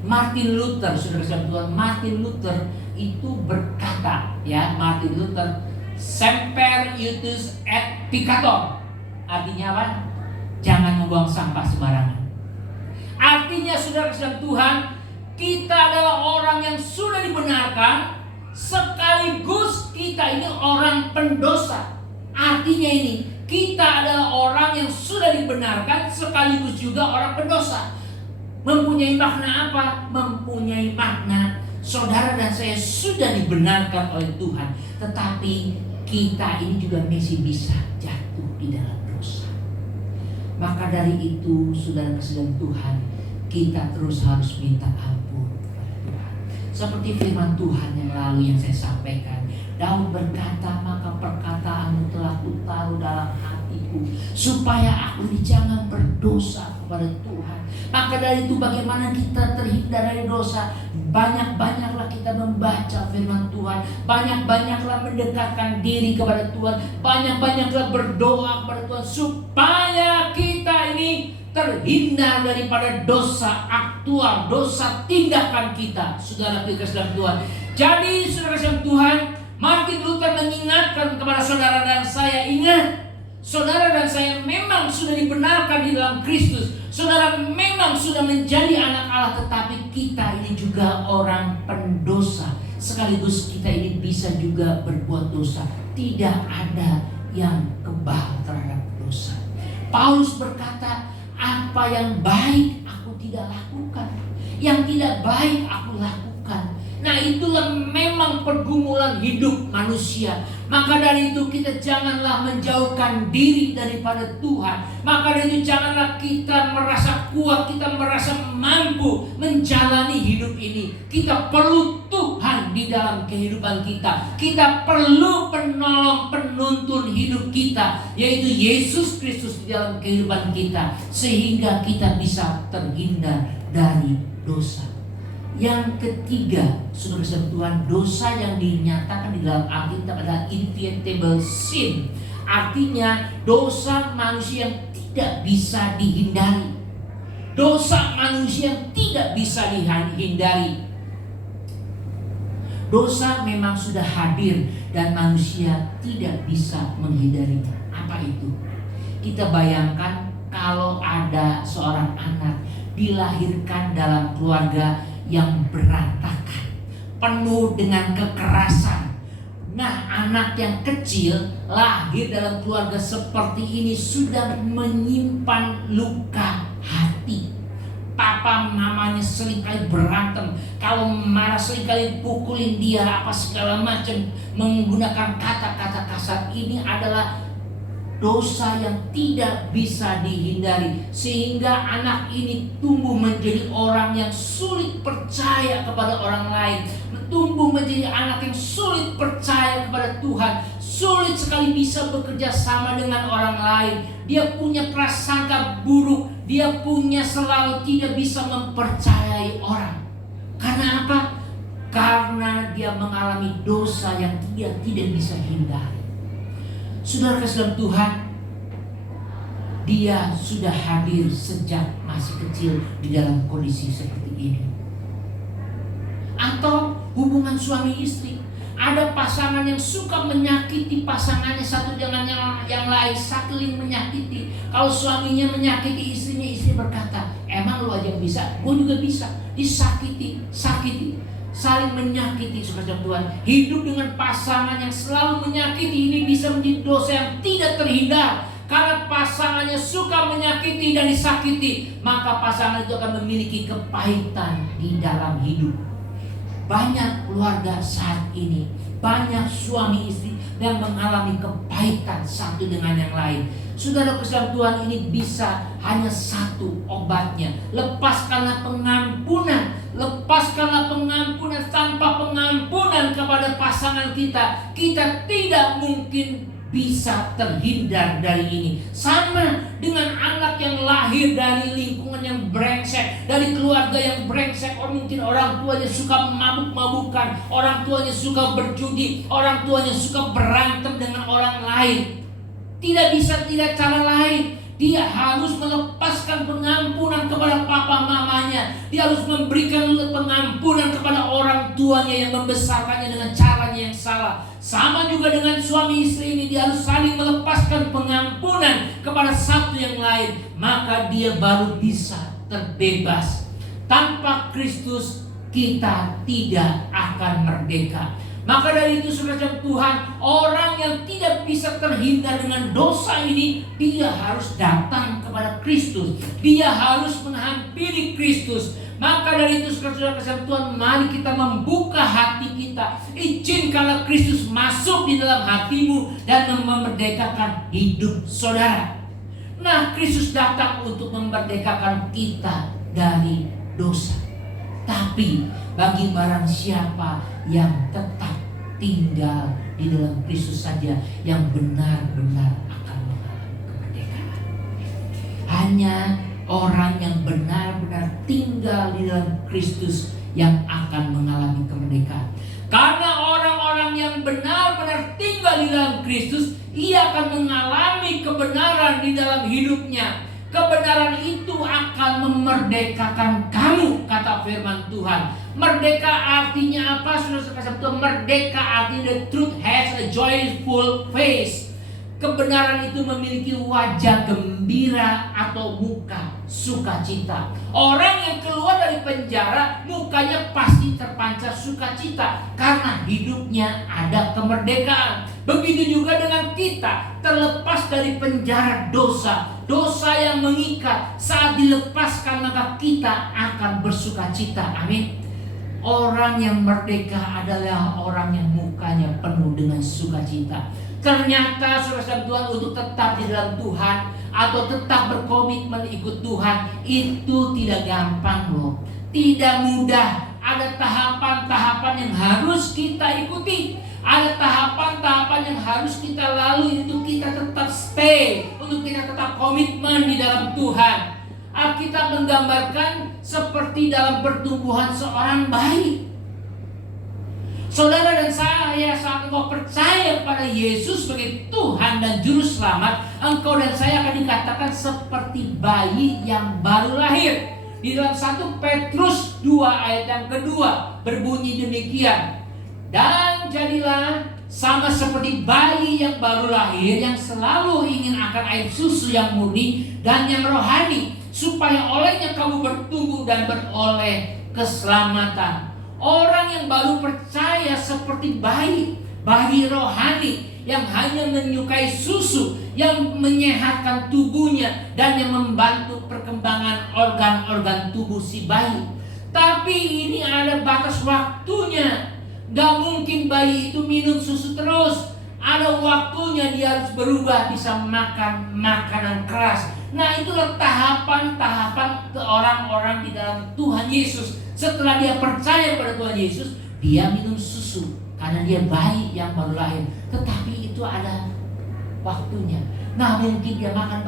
Martin Luther, saudara-saudara Tuhan, Martin Luther itu berkata, ya, Martin Luther, semper iutus et peccator. Artinya apa? Jangan membuang sampah sembarangan. Artinya saudara-saudara Tuhan, kita adalah orang yang sudah dibenarkan, sekaligus kita ini orang pendosa. Artinya ini, kita adalah orang orang yang sudah dibenarkan sekaligus juga orang pendosa. Mempunyai makna apa? Mempunyai makna saudara dan saya sudah dibenarkan oleh Tuhan, tetapi kita ini juga masih bisa jatuh di dalam dosa. Maka dari itu, saudara kasih Tuhan, kita terus harus minta ampun kepada Tuhan. Seperti firman Tuhan yang lalu yang saya sampaikan, Daud berkata, maka perkataanmu telah kutaruh dalam hatiku, supaya aku jangan berdosa kepada Tuhan. Maka dari itu bagaimana kita terhindar dari dosa? Banyak-banyaklah kita membaca firman Tuhan, banyak-banyaklah mendekatkan diri kepada Tuhan, banyak-banyaklah berdoa kepada Tuhan, supaya kita ini terhindar daripada dosa aktual, dosa tindakan kita. Saudara kasih dalam Tuhan. Jadi saudara kasih dalam Tuhan, Martin Luther mengingatkan kepada saudara dan saya, ingat, saudara dan saya memang sudah dibenarkan di dalam Kristus. Saudara memang sudah menjadi anak Allah, tetapi kita ini juga orang pendosa. Sekaligus kita ini bisa juga berbuat dosa. Tidak ada yang kebal terhadap dosa. Paulus berkata, apa yang baik aku tidak lakukan, yang tidak baik aku lakukan. Nah, itulah memang pergumulan hidup manusia. Maka dari itu kita janganlah menjauhkan diri daripada Tuhan. Maka dari itu janganlah kita merasa kuat, kita merasa mampu menjalani hidup ini. Kita perlu Tuhan di dalam kehidupan kita. Kita perlu penolong, penuntun hidup kita, yaitu Yesus Kristus di dalam kehidupan kita, sehingga kita bisa terhindar dari dosa. Yang ketiga, saudara Tuhan, dosa yang dinyatakan di dalam Alkitab adalah inevitable sin. Artinya dosa manusia yang tidak bisa dihindari. Dosa manusia yang tidak bisa dihindari. Dosa memang sudah hadir dan manusia tidak bisa menghindarinya. Apa itu? Kita bayangkan kalau ada seorang anak dilahirkan dalam keluarga yang berantakan, penuh dengan kekerasan. Nah, anak yang kecil lahir dalam keluarga seperti ini sudah menyimpan luka hati. Papa mamanya seringkali berantem, kalau marah seringkali pukulin dia apa segala macam, menggunakan kata-kata kasar. Ini adalah dosa yang tidak bisa dihindari, sehingga anak ini tumbuh menjadi orang yang sulit percaya kepada orang lain, tumbuh menjadi anak yang sulit percaya kepada Tuhan, sulit sekali bisa bekerja sama dengan orang lain. Dia punya prasangka buruk, dia punya selalu tidak bisa mempercayai orang. Karena apa? Karena dia mengalami dosa yang dia tidak bisa hindari. Saudara kasih dalam Tuhan, dia sudah hadir sejak masih kecil di dalam kondisi seperti ini. Atau hubungan suami istri, ada pasangan yang suka menyakiti pasangannya satu dengan yang lain, saling menyakiti. Kalau suaminya menyakiti istrinya, istri berkata, emang lu aja yang bisa, gue juga bisa. Disakiti, saling menyakiti. Saudara Tuhan, hidup dengan pasangan yang selalu menyakiti ini bisa menjadi dosa yang tidak terhindar. Karena pasangannya suka menyakiti dan disakiti, maka pasangan itu akan memiliki kepahitan di dalam hidup. Banyak keluarga saat ini, banyak suami istri yang mengalami kepahitan satu dengan yang lain. Saudara kesal Tuhan, ini bisa hanya satu obatnya. Lepaskanlah pengampunan. Lepaskanlah pengampunan. Tanpa pengampunan kepada pasangan kita, kita tidak mungkin bisa terhindar dari ini. Sama dengan anak yang lahir dari lingkungan yang brengsek, dari keluarga yang brengsek. Mungkin orang tuanya suka mabuk-mabukan, orang tuanya suka berjudi, orang tuanya suka berantem dengan orang lain. Tidak bisa, tidak cara lain. Dia harus melepaskan pengampunan kepada papa mamanya. Dia harus memberikan pengampunan kepada orang tuanya yang membesarkannya dengan caranya yang salah. Sama juga dengan suami istri ini, dia harus saling melepaskan pengampunan kepada satu yang lain. Maka dia baru bisa terbebas. Tanpa Kristus kita tidak akan merdeka. Maka dari itu saudara Tuhan, orang yang tidak bisa terhindar dengan dosa ini, dia harus datang kepada Kristus. Dia harus menghampiri Kristus. Maka dari itu saudara kasih Tuhan, mari kita membuka hati kita. Izinkanlah Kristus masuk di dalam hatimu dan memerdekakan hidup saudara. Nah, Kristus datang untuk memerdekakan kita dari dosa. Tapi bagi barang siapa yang tetap tinggal di dalam Kristus saja, yang benar-benar akan mengalami kemerdekaan. Hanya orang yang benar-benar tinggal di dalam Kristus yang akan mengalami kemerdekaan. Karena orang-orang yang benar-benar tinggal di dalam Kristus, ia akan mengalami kebenaran di dalam hidupnya. Kebenaran itu akan memerdekakan kamu, kata firman Tuhan. Merdeka artinya apa? Saudara-saudara, merdeka artinya the truth has a joyful face. Kebenaran itu memiliki wajah gembira atau muka sukacita. Orang yang keluar dari penjara, mukanya pasti terpancar sukacita karena hidupnya ada kemerdekaan. Begitu juga dengan kita, terlepas dari penjara dosa. Dosa yang mengikat, saat dilepaskan maka kita akan bersukacita. Amin. Orang yang merdeka adalah orang yang mukanya penuh dengan sukacita. Ternyata saudara Tuhan, untuk tetap di dalam Tuhan atau tetap berkomitmen ikut Tuhan itu tidak gampang loh. Tidak mudah. Ada tahapan-tahapan yang harus kita ikuti. Ada tahapan-tahapan yang harus kita lalui untuk kita tetap stay, untuk kita tetap komitmen di dalam Tuhan. Alkitab menggambarkan seperti dalam pertumbuhan seorang bayi. Saudara dan saya, saat engkau percaya pada Yesus sebagai Tuhan dan Juru Selamat, engkau dan saya akan dikatakan seperti bayi yang baru lahir. Di dalam 1 Petrus 2 ayat yang kedua berbunyi demikian. Dan jadilah sama seperti bayi yang baru lahir, yang selalu ingin akan air susu yang murni dan yang rohani, supaya olehnya kamu bertumbuh dan beroleh keselamatan. Orang yang baru percaya seperti bayi rohani yang hanya menyukai susu, yang menyehatkan tubuhnya dan yang membantu perkembangan organ-organ tubuh si bayi. Tapi ini ada batas waktunya. Gak mungkin bayi itu minum susu terus. Ada waktunya dia harus berubah, bisa makan makanan keras. Nah, itulah tahapan-tahapan ke orang-orang di dalam Tuhan Yesus. Setelah dia percaya pada Tuhan Yesus, dia minum susu karena dia bayi yang baru lahir. Tetapi itu ada waktunya. Nah, mungkin dia makan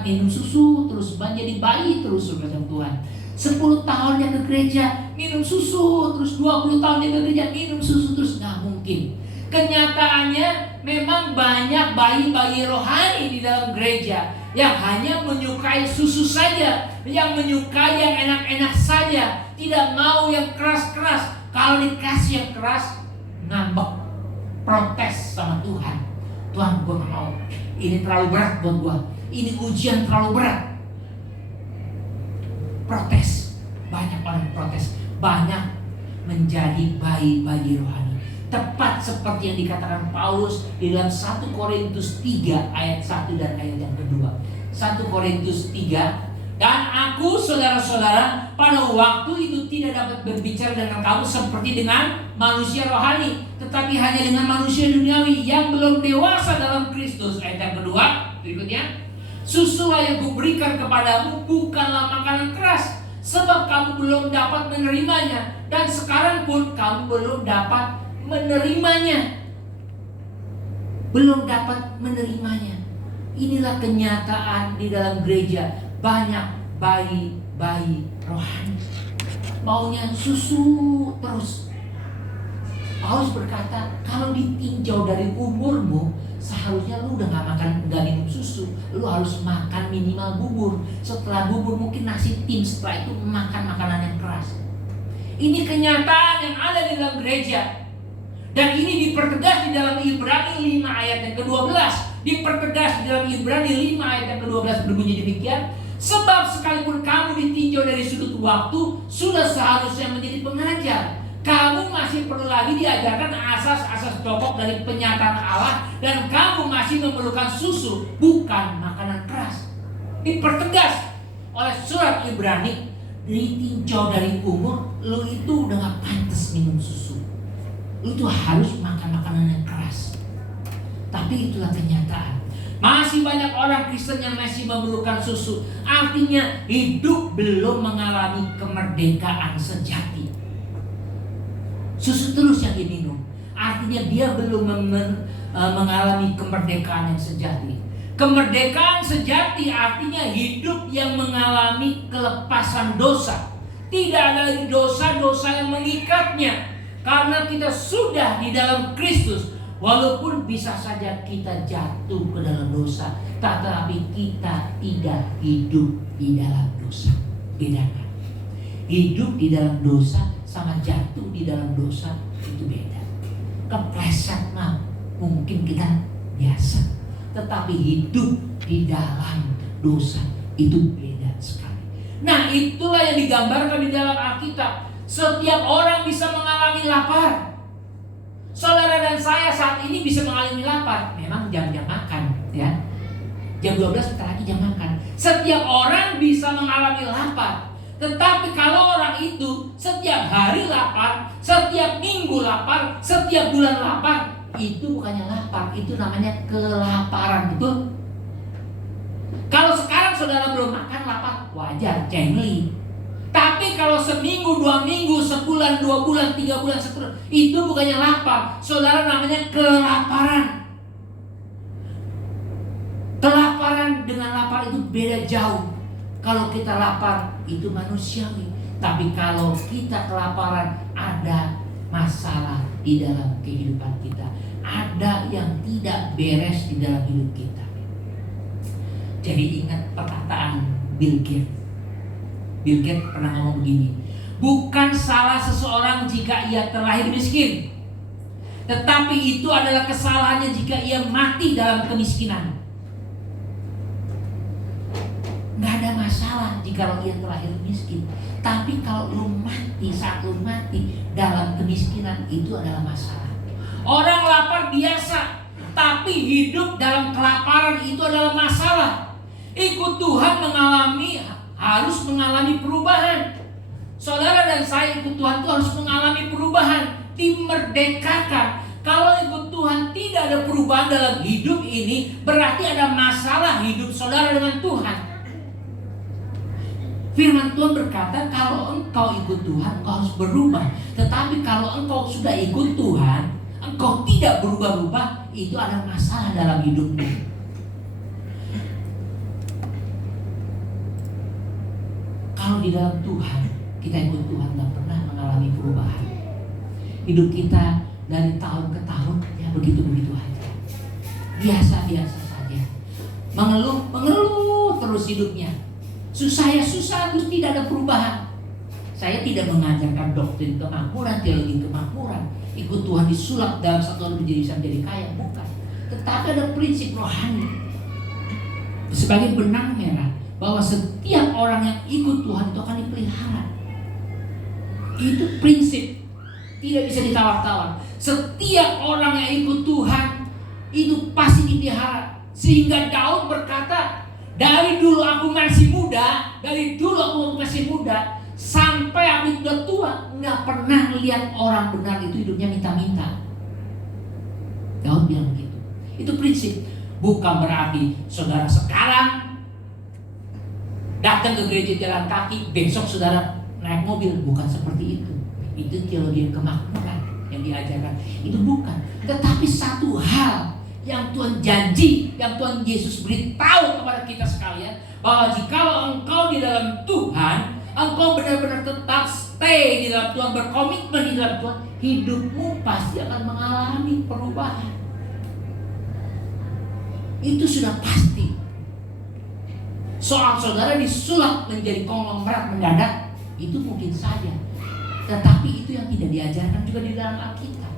minum susu terus menjadi bayi terus dengan Tuhan. 10 tahun dia ke gereja minum susu, terus 20 tahun dia ke gereja minum susu terus. Nggak mungkin. Kenyataannya memang banyak bayi-bayi rohani di dalam gereja yang hanya menyukai susu saja, yang menyukai yang enak-enak saja, tidak mau yang keras-keras. Kalau dikasih yang keras, ngambek, protes sama Tuhan. Tuhan, gue gak mau. Ini terlalu berat buat gue. Ini ujian terlalu berat. Protes. Banyak orang protes. Banyak menjadi bayi-bayi rohani. Tepat seperti yang dikatakan Paulus di dalam 1 Korintus 3 ayat 1 dan ayat yang kedua. 1 Korintus 3. Dan aku saudara-saudara pada waktu itu tidak dapat berbicara dengan kamu seperti dengan manusia rohani, tetapi hanya dengan manusia duniawi yang belum dewasa dalam Kristus. Ayat yang kedua berikutnya. Susu yang kuberikan kepadamu bukanlah makanan keras, sebab kamu belum dapat menerimanya, dan sekarang pun kamu belum dapat menerimanya. Belum dapat menerimanya. Inilah kenyataan di dalam gereja. Banyak bayi-bayi rohani maunya susu terus. Paulus berkata, kalau ditinjau dari umurmu, seharusnya lu udah gak minum susu. Lu harus makan minimal bubur. Setelah bubur mungkin nasi tim, setelah itu makan makanan yang keras. Ini kenyataan yang ada di dalam gereja. Dan ini dipertegas di dalam Ibrani 5 ayat yang ke-12. Dipertegas di dalam Ibrani 5 ayat yang ke-12 berbunyi demikian. Sebab sekalipun kamu ditinjau dari sudut waktu, sudah seharusnya menjadi pengajar. Kamu masih perlu lagi diajarkan asas-asas pokok dari penyataan Allah, dan kamu masih memerlukan susu, bukan makanan keras. Dipertegas oleh surat Ibrani, ditinjau dari umur, lu itu udah gak pantas minum susu. Lu tuh harus makan makanan yang keras. Tapi itulah kenyataan. Masih banyak orang Kristen yang masih memerlukan susu. Artinya hidup belum mengalami kemerdekaan sejati. Susu terus yang diminum, artinya dia belum mengalami kemerdekaan yang sejati. Kemerdekaan sejati artinya hidup yang mengalami kelepasan dosa. Tidak ada lagi dosa-dosa yang mengikatnya, karena kita sudah di dalam Kristus. Walaupun bisa saja kita jatuh ke dalam dosa, tetapi kita tidak hidup di dalam dosa. Bedakan. Hidup di dalam dosa sama jatuh di dalam dosa itu beda. Kepleset mah mungkin kita biasa, tetapi hidup di dalam dosa itu beda sekali. Nah, itulah yang digambarkan di dalam Alkitab. Setiap orang bisa mengalami lapar. Saudara dan saya saat ini bisa mengalami lapar. Memang jam-jam makan, ya. Jam 12 sebentar lagi jam makan. Setiap orang bisa mengalami lapar. Tetapi kalau orang itu setiap hari lapar, setiap minggu lapar, setiap bulan lapar, itu bukannya lapar, itu namanya kelaparan, betul? Kalau sekarang saudara belum makan lapar, wajar, cengli. Tapi kalau seminggu, 2 minggu, sebulan, 2 bulan, 3 bulan, seterusnya, itu bukannya lapar, saudara, namanya kelaparan. Kelaparan dengan lapar itu beda jauh. Kalau kita lapar itu manusiawi, tapi kalau kita kelaparan ada masalah di dalam kehidupan kita, ada yang tidak beres di dalam hidup kita. Jadi ingat perkataan Bill Gates. Bill Gates pernah ngomong begini, bukan salah seseorang jika ia terlahir miskin, tetapi itu adalah kesalahannya jika ia mati dalam kemiskinan. Gak ada masalah jika ia terlahir miskin, tapi kalau lu mati, saat lu mati dalam kemiskinan, itu adalah masalah. Orang lapar biasa, tapi hidup dalam kelaparan itu adalah masalah. Ikut Tuhan harus mengalami perubahan. Saudara dan saya ikut Tuhan itu harus mengalami perubahan, dimerdekakan. Kalau ikut Tuhan tidak ada perubahan dalam hidup ini, berarti ada masalah hidup saudara dengan Tuhan. Firman Tuhan berkata, kalau engkau ikut Tuhan, engkau harus berubah. Tetapi kalau engkau sudah ikut Tuhan, engkau tidak berubah-ubah, itu ada masalah dalam hidupmu. Kalau di dalam Tuhan, kita ikut Tuhan, gak pernah mengalami perubahan. Hidup kita dari tahun ke tahun, ya begitu-begitu aja. Biasa-biasa saja. Mengeluh terus hidupnya. Susah terus tidak ada perubahan. Saya tidak mengajarkan doktrin kemakmuran, teologi kemakmuran. Ikut Tuhan disulap dalam satu hari bisa menjadi kaya, bukan. Tetapi ada prinsip rohani sebagai benang merah bahwa setiap orang yang ikut Tuhan itu akan dipelihara. Itu prinsip, tidak bisa ditawar-tawar. Setiap orang yang ikut Tuhan itu pasti dipelihara. Sehingga Daud berkata, dari dulu aku masih muda, sampai aku sudah tua, nggak pernah lihat orang benar itu hidupnya minta-minta. Daud bilang begitu. Itu prinsip. Bukan berarti saudara sekarang datang ke gereja jalan kaki, besok saudara naik mobil. Bukan seperti itu. Itu teologi kemakmuran yang diajarkan. Itu bukan. Tetapi satu hal yang Tuhan janji, yang Tuhan Yesus beritahu kepada kita sekalian, bahwa jikalau engkau di dalam Tuhan, engkau benar-benar tetap stay di dalam Tuhan, berkomitmen di dalam Tuhan, hidupmu pasti akan mengalami perubahan. Itu sudah pasti. Soal saudara disulap menjadi konglomerat mendadak, itu mungkin saja. Tetapi itu yang tidak diajarkan juga di dalam Alkitab.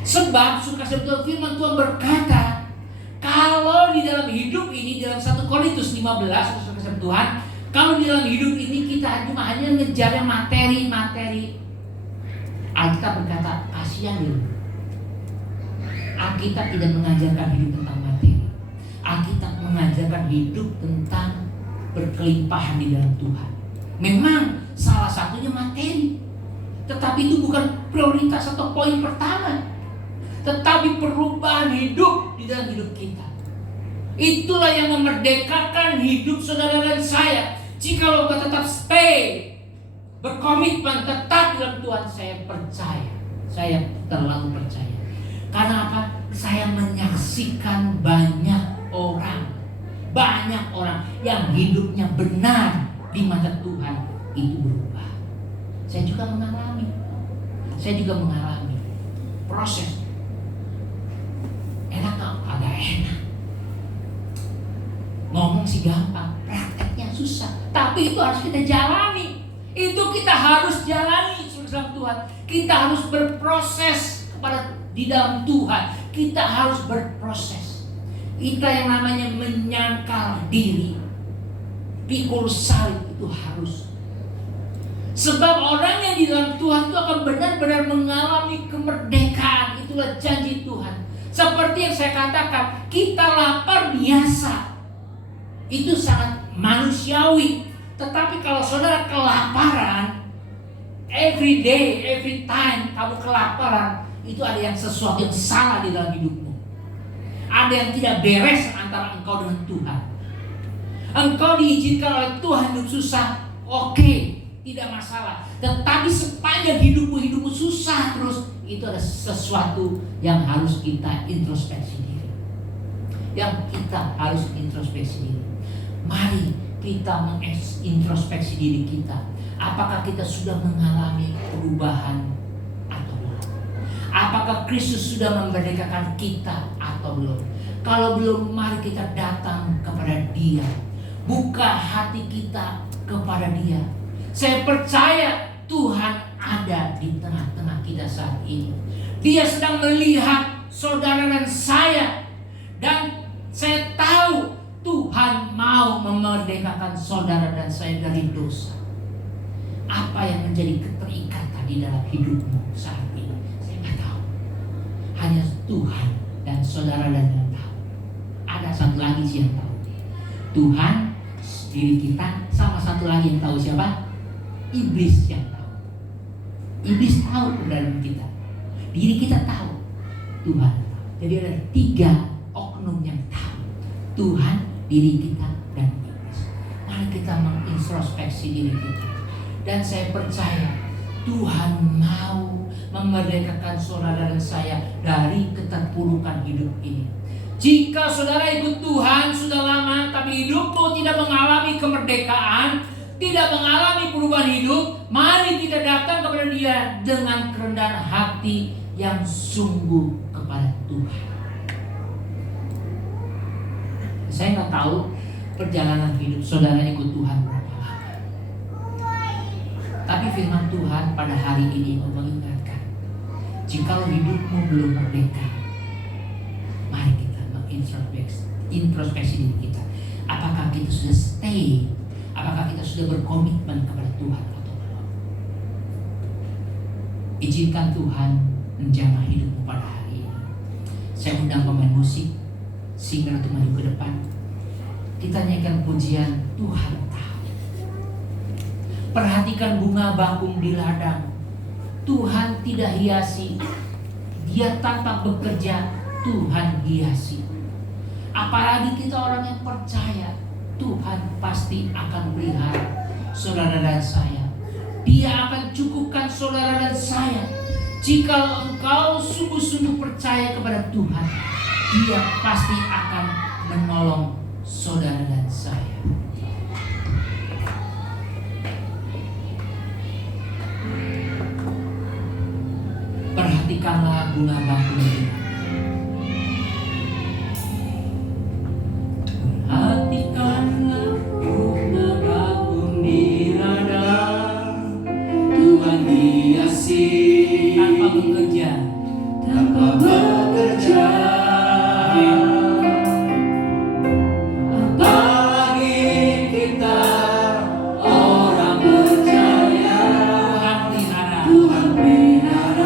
Sebab suka sebetulnya firman Tuhan berkata, kalau di dalam hidup ini, dalam 1 Korintus 15, suka sebetulnya Tuhan, kalau di dalam hidup ini kita cuma hanya ngejar yang materi-materi. Alkitab berkata, kasihan loh. Alkitab tidak mengajarkan hidup tentang materi. Alkitab mengajarkan hidup tentang berkelimpahan di dalam Tuhan. Memang salah satunya materi, tetapi itu bukan prioritas atau poin pertama. Tetapi perubahan hidup di dalam hidup kita, itulah yang memerdekakan hidup saudara dan saya. Jika kita tetap stay, berkomitmen tetap dalam Tuhan, saya percaya, saya terlalu percaya. Karena apa? Saya menyaksikan banyak orang yang hidupnya benar di mata Tuhan itu berubah. Saya juga mengalami proses. Enak gak? Agak enak. Ngomong sih gampang, prakteknya susah. Tapi itu harus kita jalani. Itu kita harus jalani dalam Tuhan. Kita harus berproses di dalam Tuhan. Kita harus berproses. Kita yang namanya menyangkal diri, pikul salib itu harus. Sebab orang yang di dalam Tuhan itu akan benar-benar mengalami kemerdekaan. Itulah janji Tuhan. Seperti yang saya katakan, kita lapar biasa, itu sangat manusiawi. Tetapi kalau saudara kelaparan, every day, every time kamu kelaparan, itu ada yang sesuatu yang salah di dalam hidupmu. Ada yang tidak beres antara engkau dengan Tuhan. Engkau diizinkan oleh Tuhan hidup susah, oke, tidak masalah. Tetapi sepanjang hidupmu susah terus, itu ada sesuatu yang harus kita introspeksi diri. Mari kita mengintrospeksi diri kita. Apakah kita sudah mengalami perubahan atau belum? Apakah Kristus sudah memerdekakan kita atau belum? Kalau belum, mari kita datang kepada Dia. Buka hati kita kepada Dia. Saya percaya Tuhan ada di tengah-tengah kita saat ini. Dia sedang melihat saudara dan saya. Dan saya tahu Tuhan mau memerdekakan saudara dan saya dari dosa. Apa yang menjadi keterikatan di dalam hidupmu saat ini, saya nggak tahu. Hanya Tuhan dan saudara dan yang tahu. Ada satu lagi sih yang tahu. Tuhan, diri kita, sama satu lagi yang tahu siapa? Iblis yang tahu. Iblis tahu keberadaan kita. Diri kita tahu. Tuhan tahu. Jadi ada 3 oknum yang tahu. Tuhan, diri kita, dan iblis. Mari kita mengintrospeksi diri kita. Dan saya percaya Tuhan mau memerdekakan saudara dan saya dari keterpurukan hidup ini. Jika saudara ikut Tuhan sudah lama, tapi hidupmu tidak mengalami kemerdekaan, tidak mengalami perubahan hidup, mari kita datang kepada Dia dengan kerendahan hati yang sungguh kepada Tuhan. Saya nggak tahu perjalanan hidup saudara ikut Tuhan berapa lama. Tapi firman Tuhan pada hari ini mengingatkan, jika hidupmu belum merdeka, mari kita introspeksi diri kita. Apakah kita sudah stay? Apakah kita sudah berkomitmen kepada Tuhan atau belum? Izinkan Tuhan menjamah hidupmu pada hari ini. Saya undang pemain musik, singer untuk maju ke depan. Kita nyanyikan pujian Tuhan tahu. Perhatikan bunga bakung di ladang. Tuhan tidak hiasi. Dia tanpa bekerja, Tuhan hiasi. Apalagi kita orang yang percaya, Tuhan pasti akan pelihara saudara dan saya. Dia akan cukupkan saudara dan saya. Jika engkau sungguh-sungguh percaya kepada Tuhan, Dia pasti akan menolong saudara dan saya. Perhatikanlah bunga bakung ini. Perhatikanlah bunga bakung di ladang. Tuhan hiasi tanpa bekerja. Apalagi kita orang percaya, Tuhan pelihara.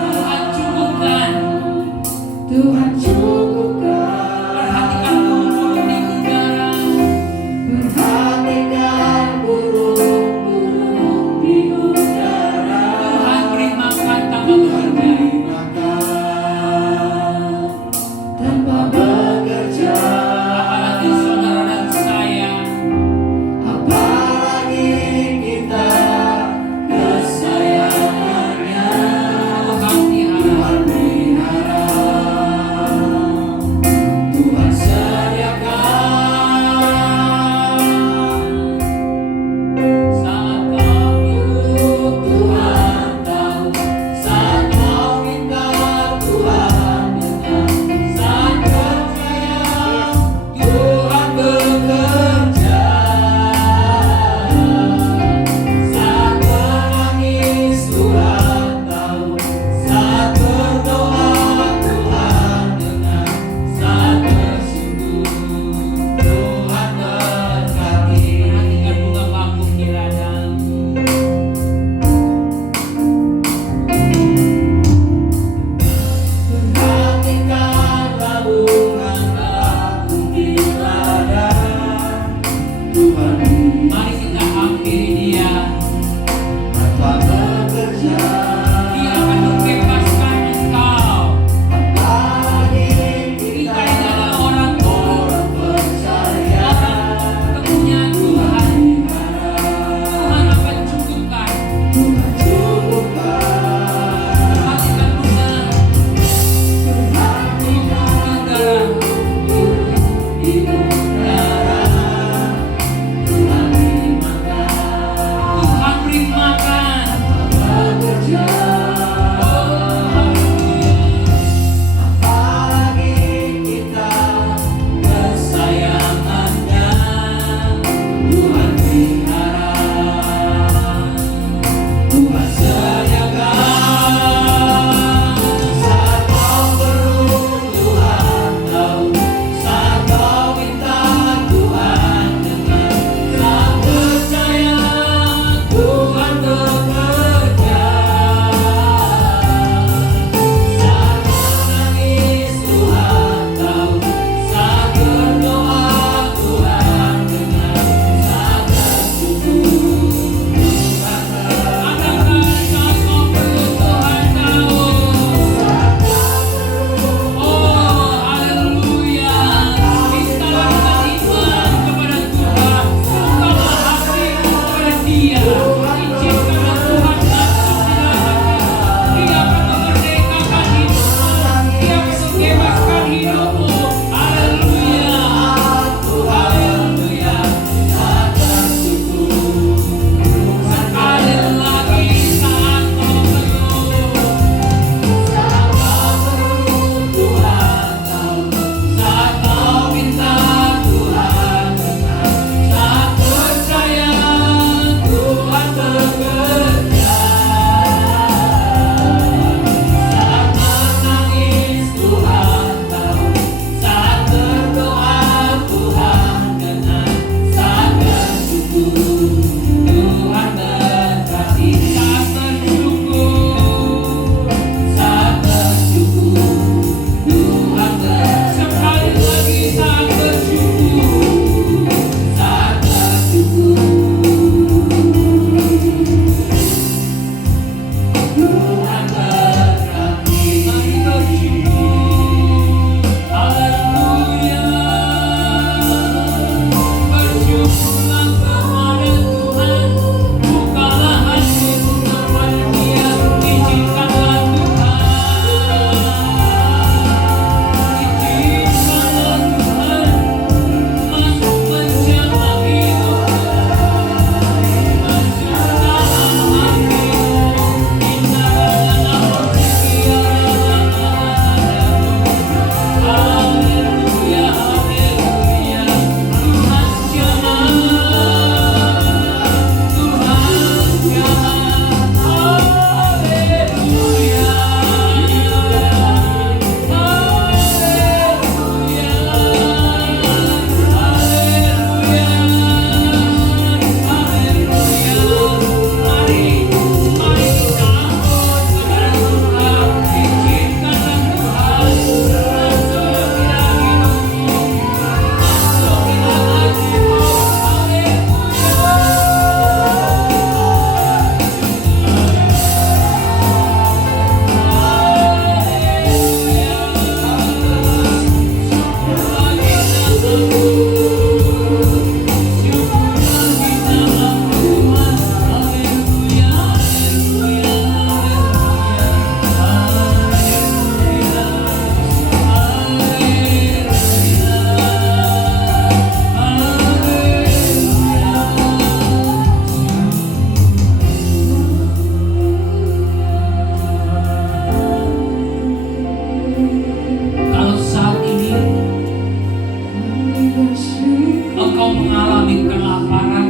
engkau mengalami kelaparan,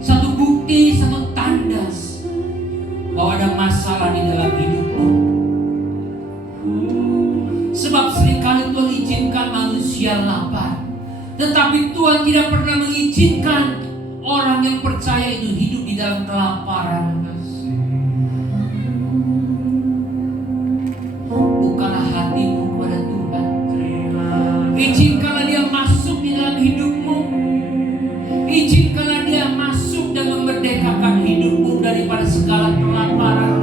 satu bukti, satu tanda bahwa ada masalah di dalam hidupmu. Sebab seringkali Tuhan izinkan manusia lapar, tetapi Tuhan tidak pernah mengizinkan orang yang percaya itu hidup di dalam kelaparan. Bukalah hatimu kepada Tuhan. Izinkanlah dia masuk di dalam hidupmu. Izinkanlah dia masuk dan memerdekakan hidupmu daripada segala kelaparan.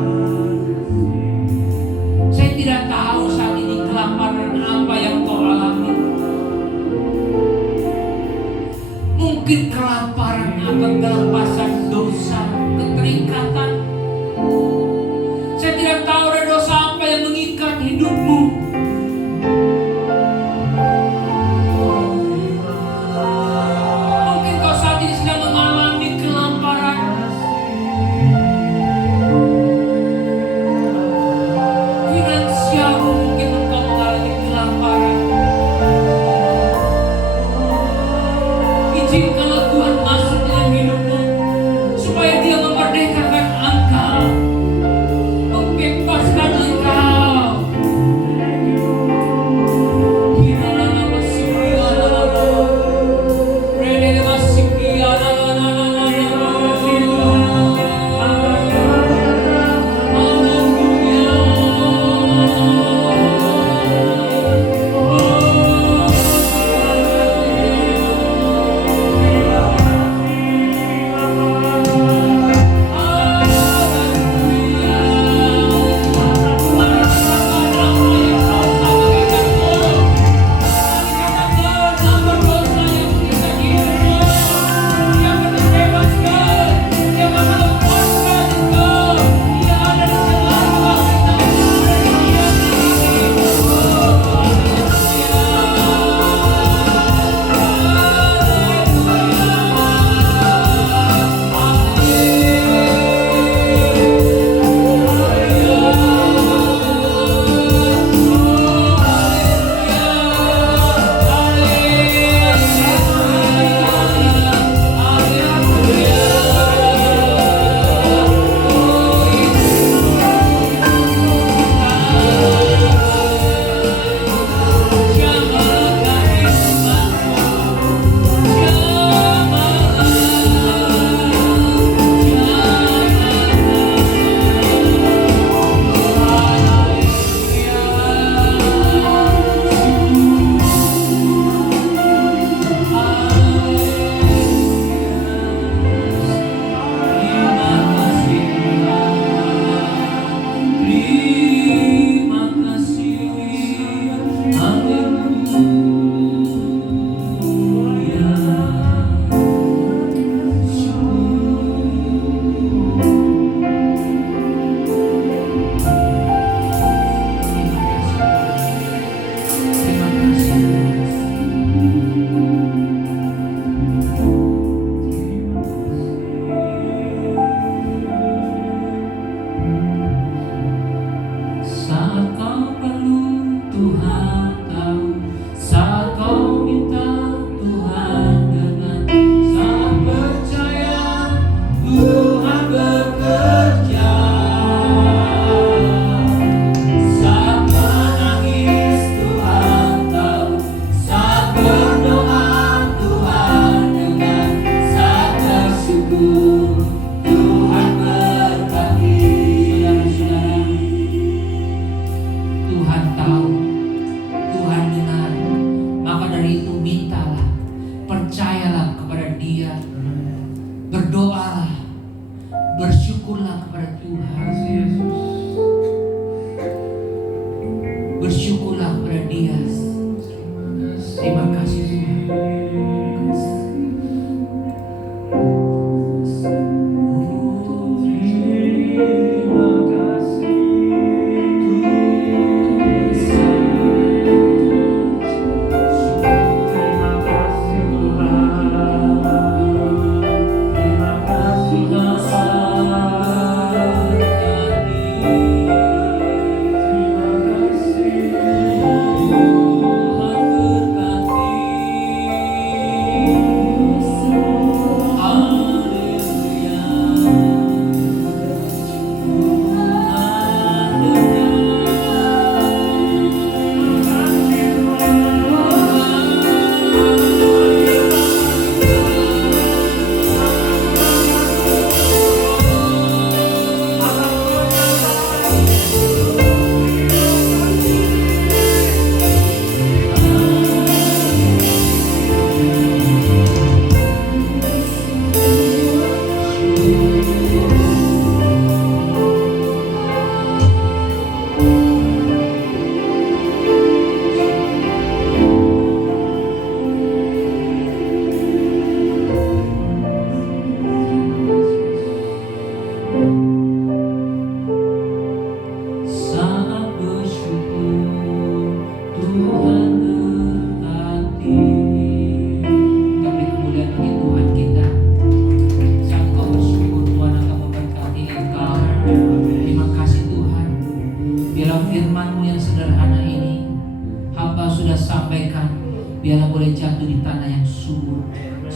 Saya tidak tahu saat ini kelaparan apa yang kau alami. Mungkin kelaparan akan kelepasan dosa, keterikatan. Saya tidak tahu ada dosa apa yang mengikat hidupmu. Mungkin kau saat ini sedang mengalami kelaparan. Finansial mungkin engkau mengalami kelaparan. Izinkanlah Tuhan masuk dalam hidupmu.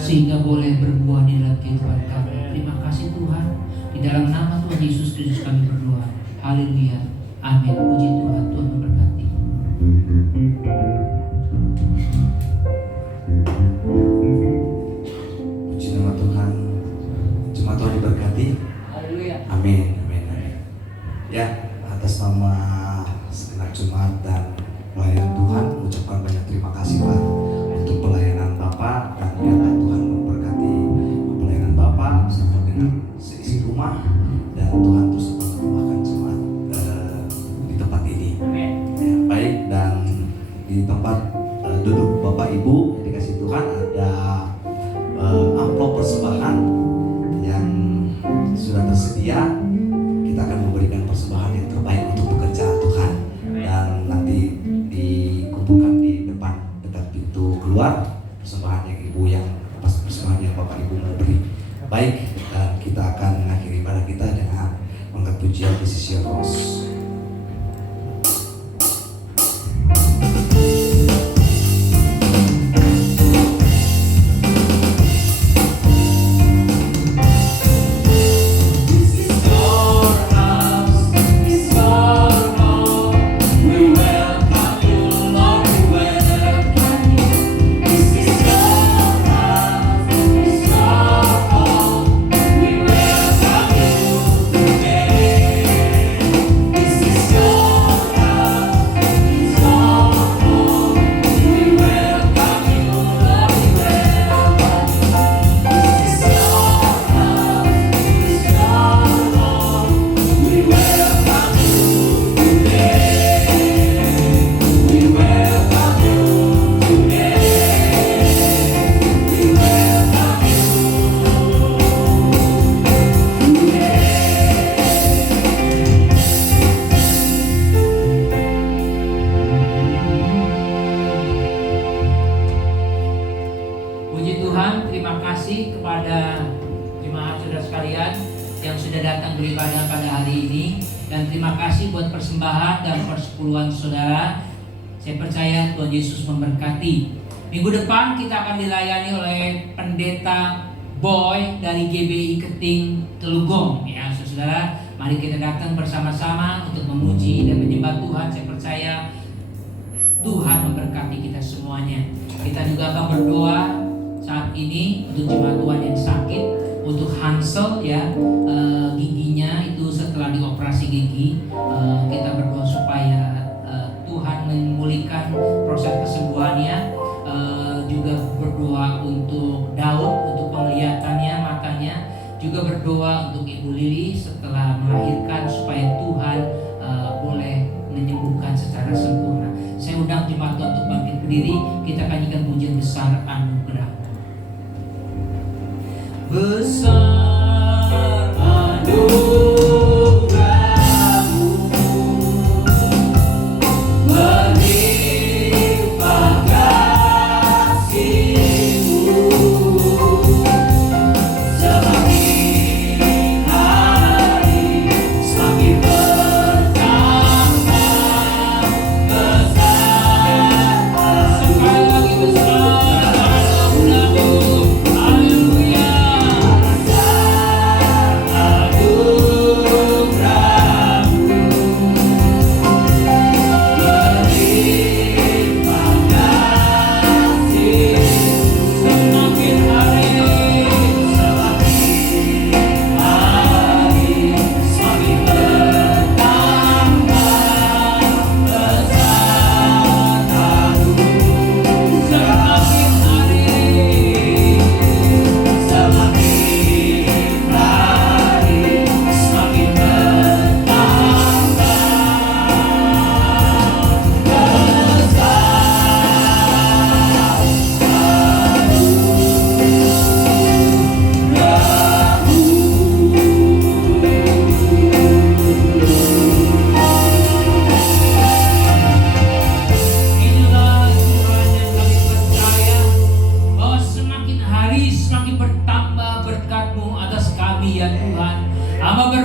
sehingga boleh berbuah di dalam kehidupan kami. Terima kasih Tuhan. Di dalam nama Tuhan Yesus Kristus kami berdoa. Haleluya. Amin. Puji Tuhan. Tuhan memberkati. Puji nama Tuhan. Jemaat Tuhan diberkati. Haleluya. Amin. Amin. Amin. Ya, atas nama segenap jemaat dan pelayan Tuhan, mengucapkan banyak terima kasih Pak untuk pelayanan Bapak, dan biarlah Tuhan memberkati pelayanan Bapak beserta dengan seisi rumah, dan Tuhan terus menambahkan jemaat di tempat ini. Amin. Ya, baik, dan di tempat duduk Bapak Ibu yang dikasih Tuhan ada amplop persembahan yang sudah tersedia. Kita akan memberikan persembahan yang terbaik untuk pekerjaan Tuhan, dan nanti dikumpulkan di depan dekat pintu keluar persembahan yang Ibu yang persembahan yang Bapak Ibu mau beri. Baik, dan kita akan mengakhiri ibadah kita dengan mengangkat pujian di sisi Ros. Puji Tuhan, terima kasih kepada jemaat saudara sekalian yang sudah datang beribadah pada hari ini, dan terima kasih buat persembahan dan persepuluhan saudara. Saya percaya Tuhan Yesus memberkati. Minggu depan kita akan dilayani oleh Pendeta Boy dari GBI Keting Telugong. Ya, saudara, mari kita datang bersama-sama untuk memuji dan menyembah Tuhan. Saya percaya Tuhan memberkati kita semuanya. Kita juga akan berdoa saat ini untuk jemaat Tuhan yang sakit, untuk Hansel ya, giginya itu setelah dioperasi gigi, kita berdoa supaya Tuhan memulihkan proses kesembuhannya. Juga berdoa untuk Daud, untuk penglihatannya, matanya. Juga berdoa untuk Ibu Lili setelah melahirkan supaya Tuhan boleh menyembuhkan secara sempurna. Saya undang jemaat Tuhan untuk bangkit berdiri. Kita nyanyikan pujian besar anugerah. Besar anugerah-Mu, berlimpah kasih-Mu, semakin hari semakin bertambah besar. Sekali lagi besar anugerah-Mu. Haleluya.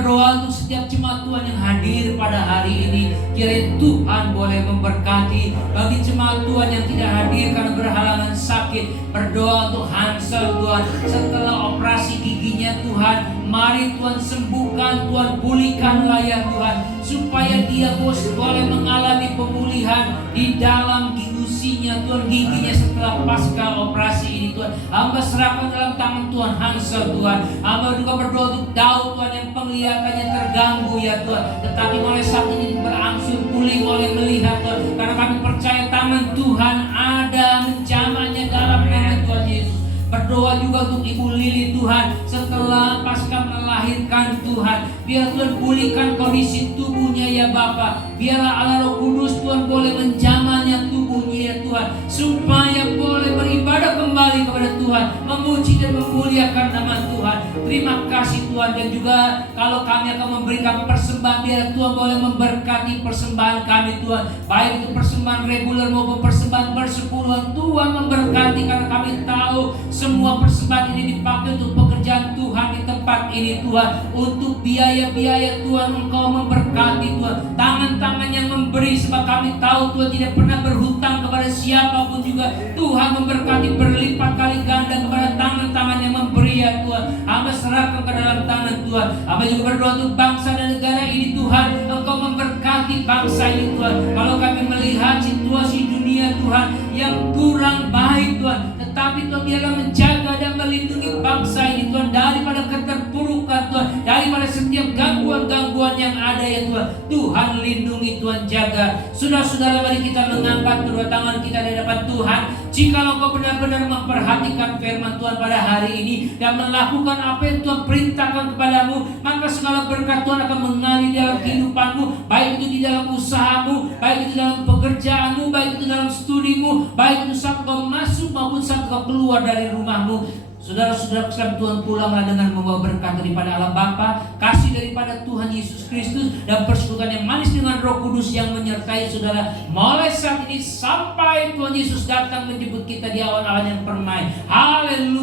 berdoa untuk setiap jemaat Tuhan yang hadir pada hari ini. Kiranya Tuhan boleh memberkati. Bagi jemaat Tuhan yang tidak hadir karena berhalangan sakit, berdoa untuk Hansel Tuhan. Setelah operasi giginya Tuhan, mari Tuhan sembuhkan, Tuhan pulihkanlah ya Tuhan, supaya dia boleh mengalami pemulihan di dalam gusinya Tuhan, giginya setelah pasca operasi ini Tuhan. Hamba serahkan dalam tangan Tuhan Hansel Tuhan. Hamba juga berdoa untuk Daud Tuhan yang penglihatannya terganggu ya Tuhan, tetapi mulai saat ini berangsur pulih oleh melihat Tuhan, karena kami percaya tangan Tuhan ada menjamahnya dalam nama Tuhan Yesus. Berdoa juga untuk Ibu Lili Tuhan, setelah pasca melahirkan Tuhan, biar Tuhan pulihkan kondisi tubuhnya ya Bapa. Biarlah Allah Roh Kudus Tuhan boleh menjamahnya tubuhnya ya Tuhan, supaya boleh beribadah kembali kepada Tuhan, memuji dan memuliakan nama Tuhan. Terima kasih Tuhan. Dan juga kalau kami akan memberikan persembahan, biar Tuhan boleh memberkati persembahan kami Tuhan, baik itu persembahan reguler maupun persembahan bersepuluhan. Tuhan memberkati, karena kami tahu semua persembahan ini dipakai untuk pekerjaan Tuhan di tempat ini Tuhan, untuk biaya-biaya Tuhan. Engkau memberkati Tuhan, tangan-tangan yang memberi, sebab kami tahu Tuhan tidak pernah berhutang kepada siapapun juga. Tuhan memberkati berlipat kali ganda kepada tangan-tangan yang memberi ya Tuhan. Hamba serahkan ke dalam tangan Tuhan. Hamba juga berdoa untuk bangsa dan negara ini Tuhan, Engkau memberkati bangsa ini Tuhan. Kalau kami melihat situasi dunia Tuhan yang kurang baik Tuhan, tetapi Tuhan biarlah menjaga dan melindungi bangsa ini Tuhan daripada keterpurukan Tuhan, daripada setiap gangguan-gangguan yang ada ya Tuhan. Tuhan lindungi, Tuhan jaga. Saudara-saudara, mari kita mengangkat kedua tangan kita di hadapan Tuhan. Jikalau kau benar-benar memperhatikan firman Tuhan pada hari ini dan melakukan apa yang Tuhan perintahkan kepadamu, maka segala berkat Tuhan akan mengalir dalam kehidupanmu, baik itu di dalam usahamu, baik itu dalam pekerjaanmu, baik itu dalam studimu, baik itu saat kau masuk maupun saat kau keluar dari rumahmu. Saudara-saudara sekalian, Tuhan pulanglah dengan membawa berkat daripada Allah Bapa, kasih daripada Tuhan Yesus Kristus, dan persekutuan yang manis dengan Roh Kudus yang menyertai saudara mulai saat ini sampai Tuhan Yesus datang menjemput kita di awan-awan yang permai. Haleluya.